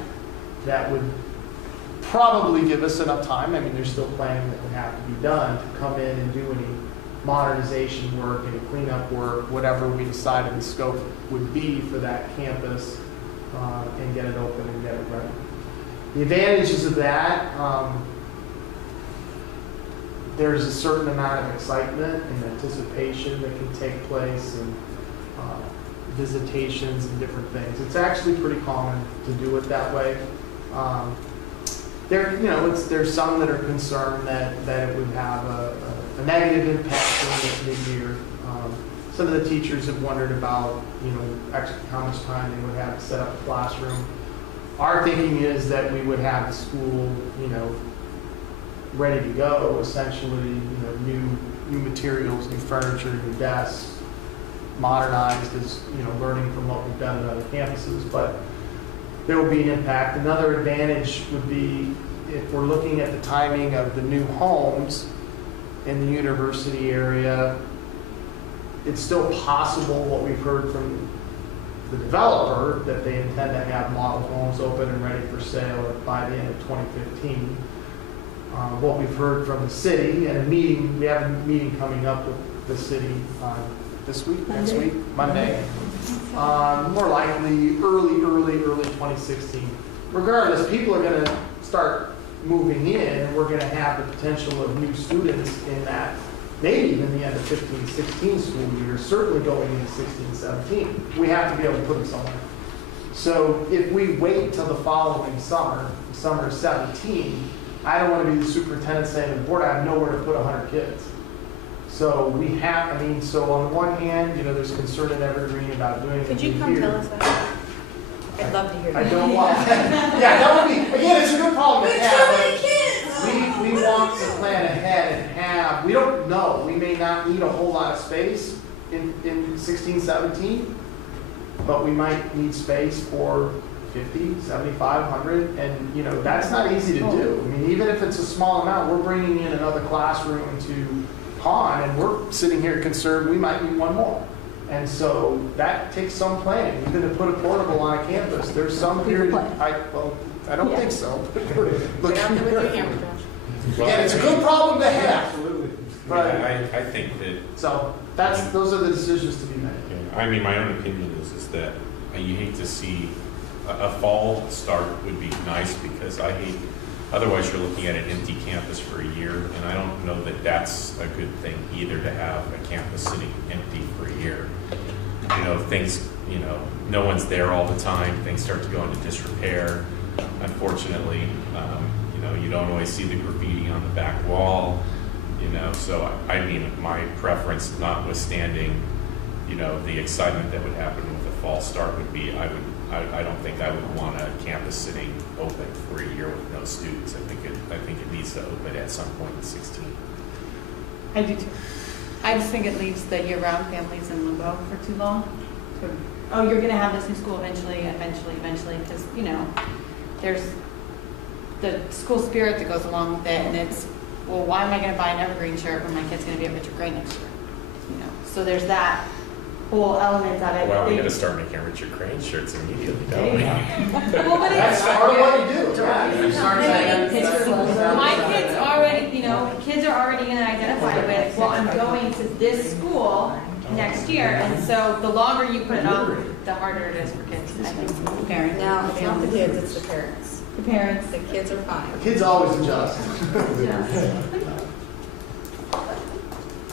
That would probably give us enough time. I mean, there's still planning that would have to be done to come in and do any modernization work, any cleanup work, whatever we decided the scope would be for that campus, and get it open and get it ready. The advantages of that, there's a certain amount of excitement and anticipation that can take place, and visitations and different things. It's actually pretty common to do it that way. There's some that are concerned that it would have a negative impact on the year. Some of the teachers have wondered about, actually how much time they would have to set up a classroom. Our thinking is that we would have the school, ready to go, essentially, new materials, new furniture, new desks, modernized as, learning from what we've done at other campuses, but there will be an impact. Another advantage would be if we're looking at the timing of the new homes in the university area, it's still possible what we've heard from the developer that they intend to have model homes open and ready for sale by the end of 2015. What we've heard from the city and we have a meeting coming up with the city this week, next week, Monday. More likely early 2016. Regardless, people are going to start moving in, and we're going to have the potential of new students in that, maybe even the end of 15-16 school year, certainly going into 16-17. We have to be able to put them somewhere. So if we wait till the following summer of 17, I don't want to be the superintendent saying to the board, I have nowhere to put 100 kids. So we have, so on the one hand, there's concern in Evergreen about doing it. Could you come tell us that? I'd love to hear that. I don't want that. Yeah, that would be, again, it's a good problem to have. We want to plan ahead and have, we don't know, we may not need a whole lot of space in 16, 17, but we might need space for 50, 75, 100, and that's not easy to do. Even if it's a small amount, we're bringing in another classroom to Pond, and we're sitting here concerned we might need one more. And so that takes some planning. Even to put a portable on a campus, there's some period. I don't think so. Get out there with your hammer, Josh. Again, it's a good problem to have. Absolutely. But I think that. So those are the decisions to be made. Yeah, my own opinion is that you hate to see a fall start would be nice, because otherwise you're looking at an empty campus for a year, and I don't know that that's a good thing either, to have a campus sitting empty for a year. Things, no one's there all the time. Things start to go into disrepair. Unfortunately, you don't always see the graffiti on the back wall. So my preference, notwithstanding, the excitement that would happen with a fall start, would be I don't think I would want a campus sitting open for a year with no students. I think it needs to open at some point in 16. I do too. I just think it leaves the year-round families in limbo for too long. You're going to have this new school eventually, because, there's the school spirit that goes along with it, and it's, well, why am I going to buy an Evergreen shirt when my kid's going to be at Richard Gray next year? So there's that whole element of it. Well, we got to start making Richard Crane shirts immediately, don't we? That's part of what you do. My kids already, kids are already going to identify with, well, I'm going to this school next year, and so the longer you put it off, the harder it is for kids. I think parents. No, it's not the kids, it's the parents. The parents. The kids are fine. Kids always adjust.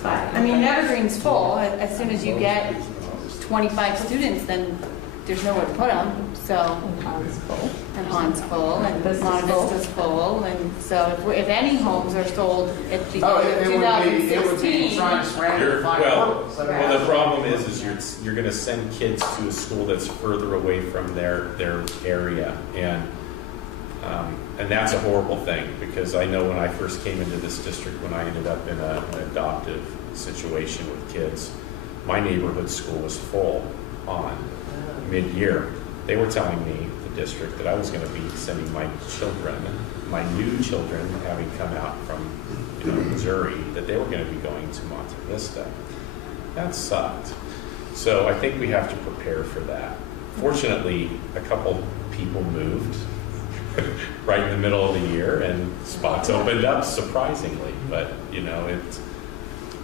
But, Evergreen's full. As soon as you get 25 students, then there's nowhere to put them. So, and Hahn's full, and Monta Vista's full, and so if any homes are sold at the end of 2016, it would be trying to scramble to find homes. Well, the problem is you're going to send kids to a school that's further away from their area, and that's a horrible thing, because I know when I first came into this district, when I ended up in an adoptive situation with kids, my neighborhood school was full on mid-year. They were telling me, the district, that I was going to be sending my new children, having come out from Missouri, that they were going to be going to Monta Vista. That sucked. So I think we have to prepare for that. Fortunately, a couple people moved right in the middle of the year, and spots opened up surprisingly. But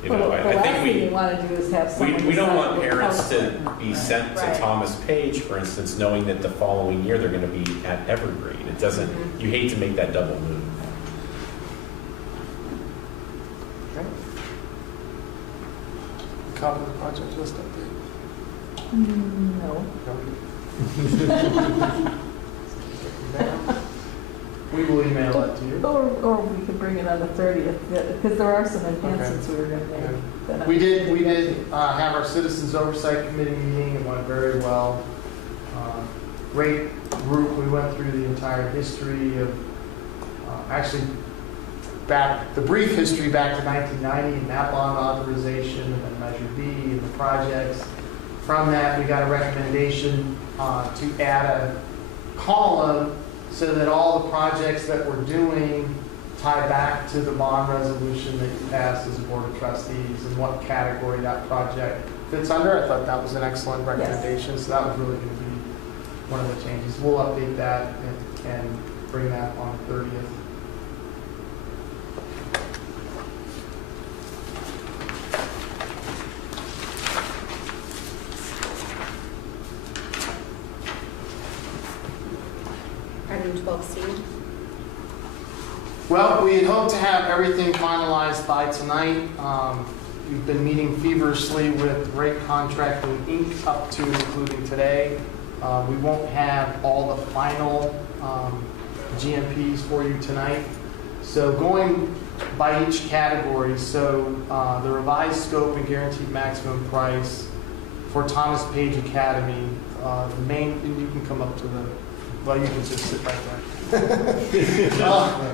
I think we want to do is have we don't want parents to be sent to Thomas Page, for instance, knowing that the following year they're going to be at Evergreen. It doesn't. You hate to make that double move. Okay. Copy the project list update. No. We will email that to you. Or we could bring it on the 30th, because there are some enhancements we were going to make. We did have our Citizens Oversight Committee meeting. It went very well. Great group. We went through the entire history of, the brief history back to 1990 and that bond authorization, and then Measure B and the projects. From that, we got a recommendation to add a column so that all the projects that we're doing tie back to the bond resolution that you passed as a Board of Trustees and what category that project fits under. I thought that was an excellent recommendation, so that was really going to be one of the changes. We'll update that and bring that on the 30th. Item 12C. Well, we had hoped to have everything finalized by tonight. We've been meeting feverishly with Rate Contracting Inc. up to including today. We won't have all the final GMPs for you tonight. So going by each category, so the revised scope and guaranteed maximum price for Thomas Page Academy, the main, and you can come up to the, well, you can just sit right there.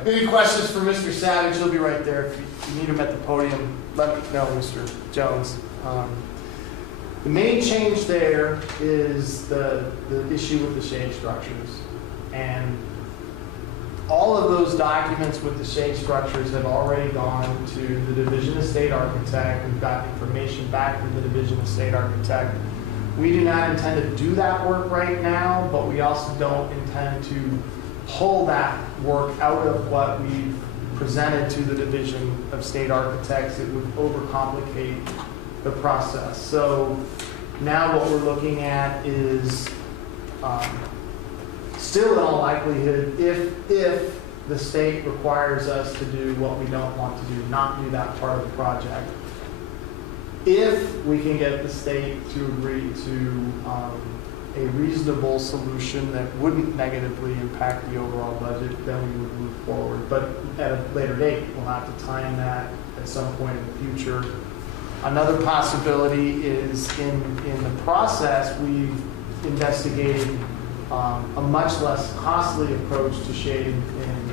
Any questions for Mr. Savage? He'll be right there. If you need him at the podium, let me know, Mr. Jones. The main change there is the issue with the shade structures. And all of those documents with the shade structures have already gone to the Division of State Architect. We've got information back from the Division of State Architect. We do not intend to do that work right now, but we also don't intend to pull that work out of what we've presented to the Division of State Architects. It would overcomplicate the process. So now what we're looking at is still in all likelihood, if the state requires us to do what we don't want to do, not do that part of the project, if we can get the state to agree to a reasonable solution that wouldn't negatively impact the overall budget, then we would move forward. But at a later date, we'll have to time that at some point in the future. Another possibility is in the process, we've investigated a much less costly approach to shade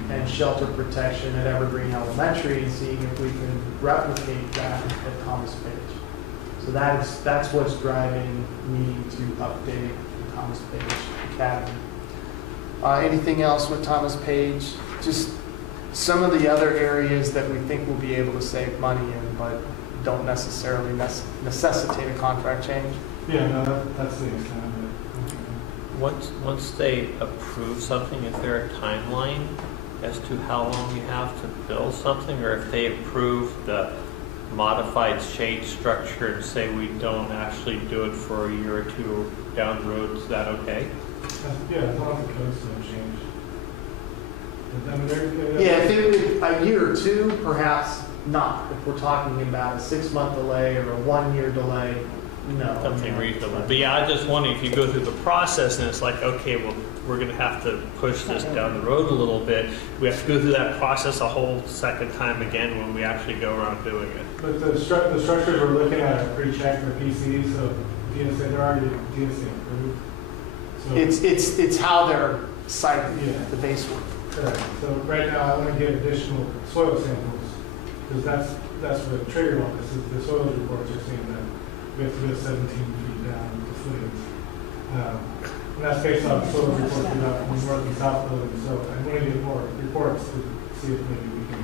and shelter protection at Evergreen Elementary and seeing if we can replicate that at Thomas Page. So that's what's driving me to update Thomas Page Academy. Anything else with Thomas Page? Just some of the other areas that we think we'll be able to save money in, but don't necessarily necessitate a contract change. Yeah, no, that's the extent of it. Once they approve something, is there a timeline as to how long you have to build something? Or if they approve the modified shade structure and say we don't actually do it for a year or two down the road, is that okay? Yeah, as long as the codes don't change. I mean, Yeah, if it were a year or two, perhaps not. If we're talking about a 6-month delay or a 1-year delay, no. Something reasonable. But yeah, I just wondering if you go through the process and it's like, okay, well, we're going to have to push this down the road a little bit. We have to go through that process a whole second time again when we actually go around doing it. But the structures we're looking at are pre-checked for PC, so DSA, they're already DSA approved. So It's how they're cited, Yeah. the base work. correct. So right now, I want to get additional soil samples because that's what triggered all this. Is the soil reports are saying that we have to go 17 feet down to footings. And that's based on soil reports we got from north and south buildings. So I want to get more reports to see if maybe we can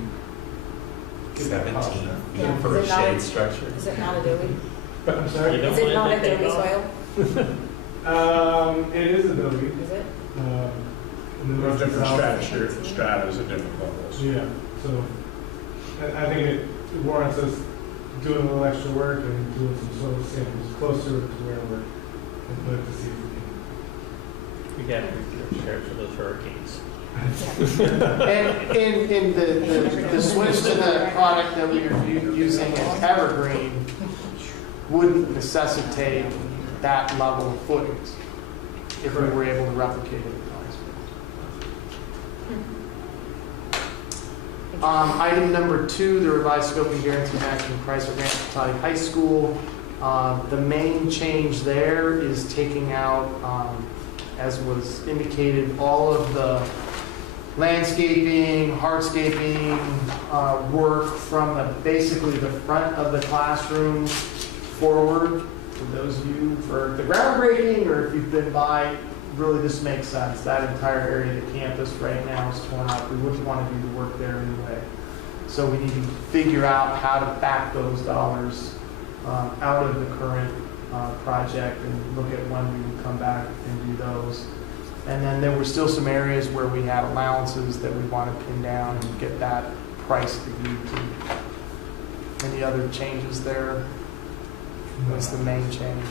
get that cost down. Yeah. For a shade structure. Is it not a doughy? I'm sorry? You don't Is it want not to a take doughy off? soil? It is a doughy. Is it? In the north and south. Stratas at different levels. Yeah, so I think it warrants us doing a little extra work and doing some soil samples closer to where we're going to see if we can. We got to be prepared for those hurricanes. And in the switch to the product that we are using as Evergreen wouldn't necessitate that level of footings if we were able to replicate it. Item number 2, the revised scope and guarantee maximum price at Rancho Cotati High School. The main change there is taking out, as was indicated, all of the landscaping, hardscaping work from basically the front of the classroom forward. For those of you for the groundbreaking, or if you've been by really this makes sense. That entire area of the campus right now is torn up. We wouldn't want to do the work there anyway. So we need to figure out how to back those dollars out of the current project and look at when we would come back and do those. And then there were still some areas where we had allowances that we want to pin down and get that price agreed to. Any other changes there? That's the main change.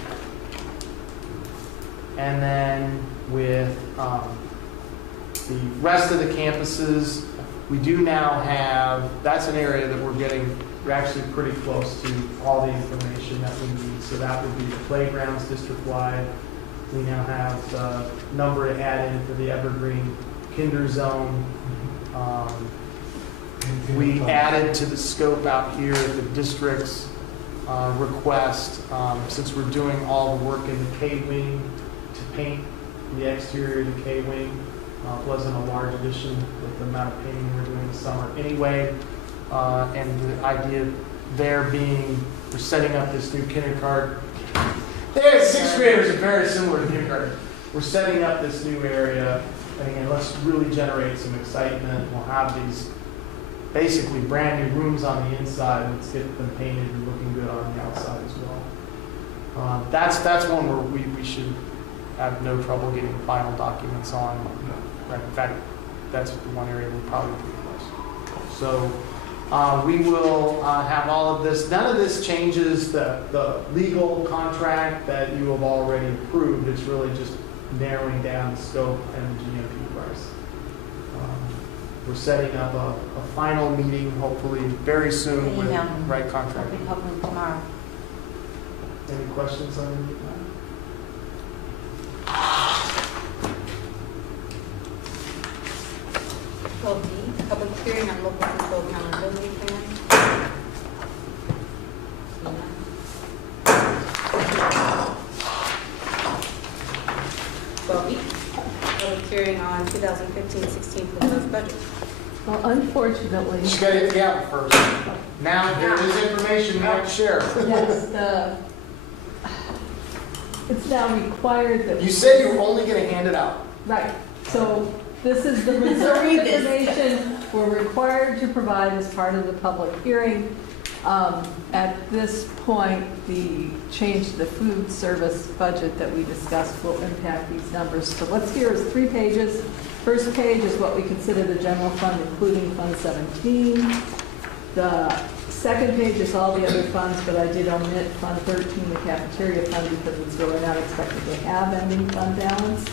And then with the rest of the campuses, we do now have, that's an area that we're actually pretty close to all the information that we need. So that would be the playgrounds district-wide. We now have the number to add in for the Evergreen Kinder Zone. We added to the scope out here the district's request, since we're doing all the work in the K-Wing, to paint the exterior of the K-Wing. It wasn't a large addition with the amount of painting we're doing this summer anyway. And the idea there being we're setting up this new kindergarten. Sixth graders are very similar to kindergarten. We're setting up this new area, and again, let's really generate some excitement. We'll have these basically brand new rooms on the inside. Let's get them painted and looking good on the outside as well. That's one where we should have no trouble getting final documents on. Right. In fact, that's the one area we'll probably be close. So we will have all of this. None of this changes the legal contract that you have already approved. It's really just narrowing down the scope and the GMP price. We're setting up a final meeting, hopefully very soon, with the right contract. Hopefully tomorrow. Any questions on any of that? 12B, public hearing on local control accountability plan. 12B, public hearing on 2015-16 proposed budget. Well, unfortunately. You got to hit the out first. Now there is information we have to share. Yes, it's now required that. You said you were only going to hand it out. Right, so this is the reserve information we're required to provide as part of the public hearing. At this point, the change to the food service budget that we discussed will impact these numbers. So what's here is 3 pages. First page is what we consider the general fund, including Fund 17. The second page is all the other funds, but I did omit Fund 13, the cafeteria fund, because it's really not expected to have ending fund balance.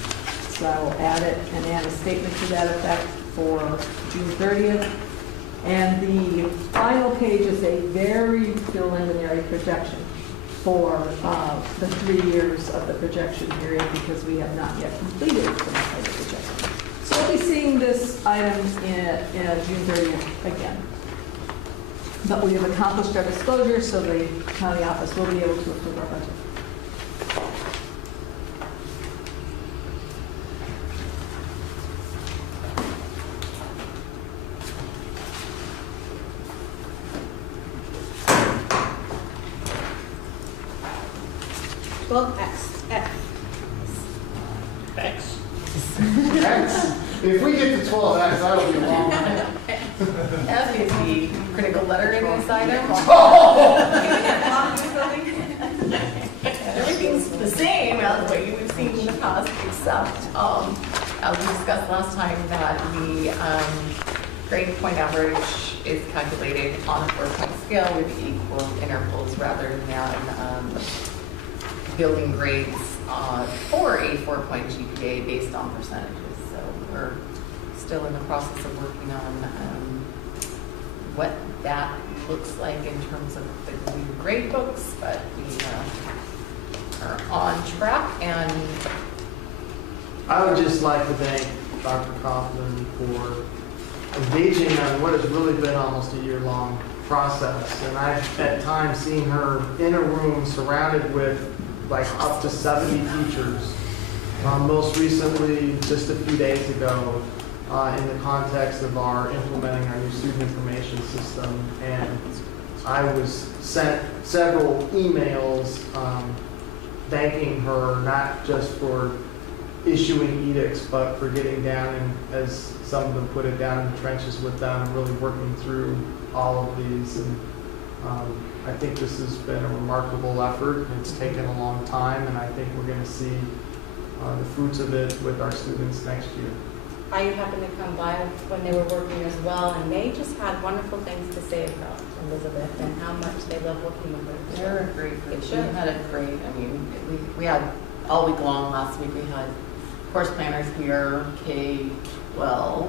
So I will add it and add a statement to that effect for June 30th. And the final page is a very preliminary projection for the 3 years of the projection period, because we have not yet completed the projection. So we'll be seeing this item in June 30th again. But we have accomplished our disclosure, so the county office will be able to approve our budget. X. If we get to 12X, that'll be a long night. F is the critical letter in this item. Everything's the same as what you've seen in the past, except as we discussed last time, that the grade point average is calculated on a 4-point scale with equal intervals rather than building grades for a 4-point GPA based on percentages. So we're still in the process of working on what that looks like in terms of the new grade books, but we are on track. And I would just like to thank Dr. Kaufman for engaging on what has really been almost a year-long process. And I've at times seen her in a room surrounded with like up to 70 teachers. Most recently, just a few days ago, in the context of our implementing our new student information system. And I was sent several emails thanking her, not just for issuing edicts, but for getting down and, as some of them put it, down in the trenches with them, and really working through all of these. And I think this has been a remarkable effort. It's taken a long time, and I think we're going to see the fruits of it with our students next year. I happened to come by when they were working as well, and they just had wonderful things to say about Elizabeth and how much they love working with her. They're a great group. It We should. had a great, I mean, we had all week long last week, we had course planners here, K-12,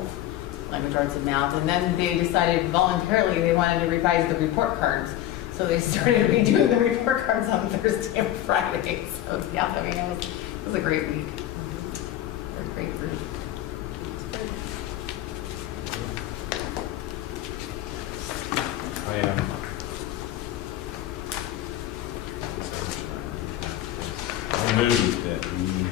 language arts and math, and then they decided voluntarily they wanted to revise the report cards. So they started redoing the report cards on Thursday and Friday. So yeah, I mean, it was a great week. They're a great group. I move that we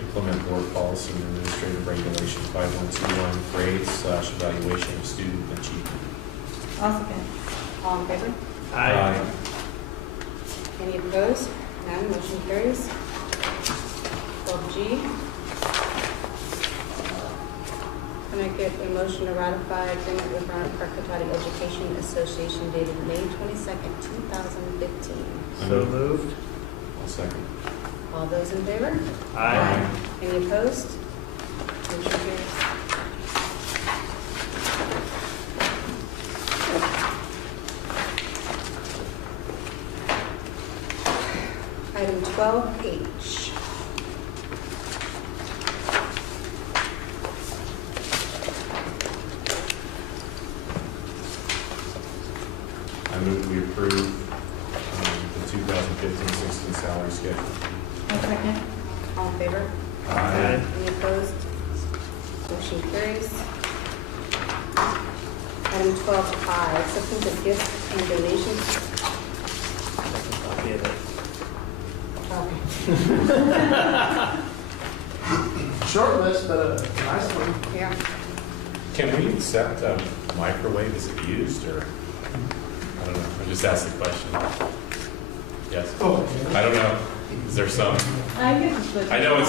implement board policy and administrative regulation 5121, grades/evaluation of student achievement. I'll second. All in favor? Aye. Any opposed? None, motion carries. 12G. Can I get a motion to ratify agreement with Roanoke Park Cotati Education Association dated May 22nd, 2015? So moved. I'll second. All those in favor? Aye. Any opposed? Motion carries. Item 12H. I move we approve the 2015-16 salary schedule. I'll second. All in favor? Aye. Any opposed? Motion carries. Item 12I, acceptance of gifts and donations. Copy of it. Okay. Short list, but a nice one. Yeah. Can we accept a microwave? Is it used or? I don't know. I just asked the question. Yes. I don't know. Is there some? I guess I know in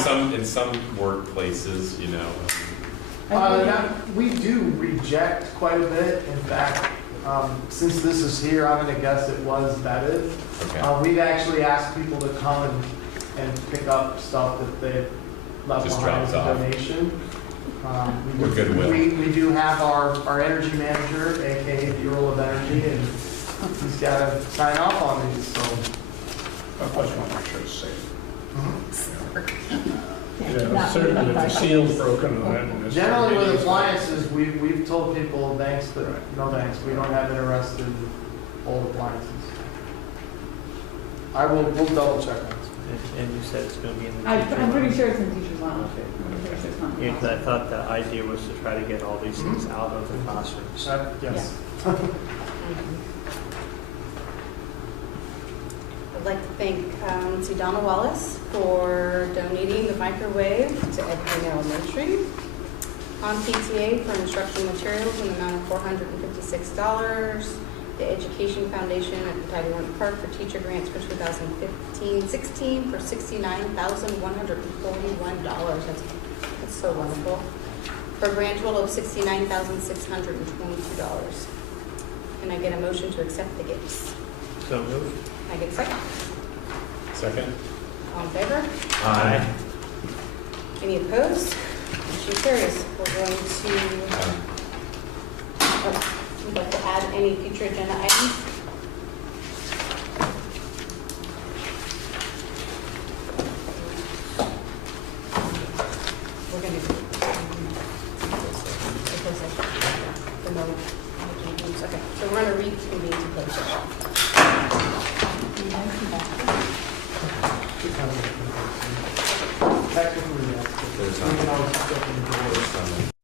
some workplaces, you know. We do reject quite a bit. In fact, since this is here, I'm going to guess it was vetted. Okay. We've actually asked people to come and pick up stuff that they left Just behind as a drops off. donation. With goodwill. We do have our energy manager, aka the Earl of Energy, and he's got to sign off on these. So, Plus you want to make sure it's safe. Yeah, Yeah, certainly if the seal's broken, then it's. generally with appliances, we've told people thanks, but no thanks. We don't have interested in old appliances. We'll double check on this. And you said it's going to be in the I'm teacher pretty lounge? sure it's in teacher's lounge. Okay. I'm pretty sure it's not. Yeah, because I thought the idea was to try to get all these things out of the classrooms. Yes. I'd like to thank Donna Wallace for donating the microwave to Edgewood Elementary. On PTA for instructional materials in the amount of $456. The Education Foundation at Cotati Park for teacher grants for 2015-16 for $69,141. That's so wonderful. For a grand total of $69,622. Can I get a motion to accept the gifts? So moved. Can I get a second? Second. All in favor? Aye. Any opposed? Motion carries. We're going to, would like to add any future agenda items? We're going to do the closed session. The no, okay, so we're going to reconvene to closed session. Technically, yes. There's We can always some. step in the door. There's some.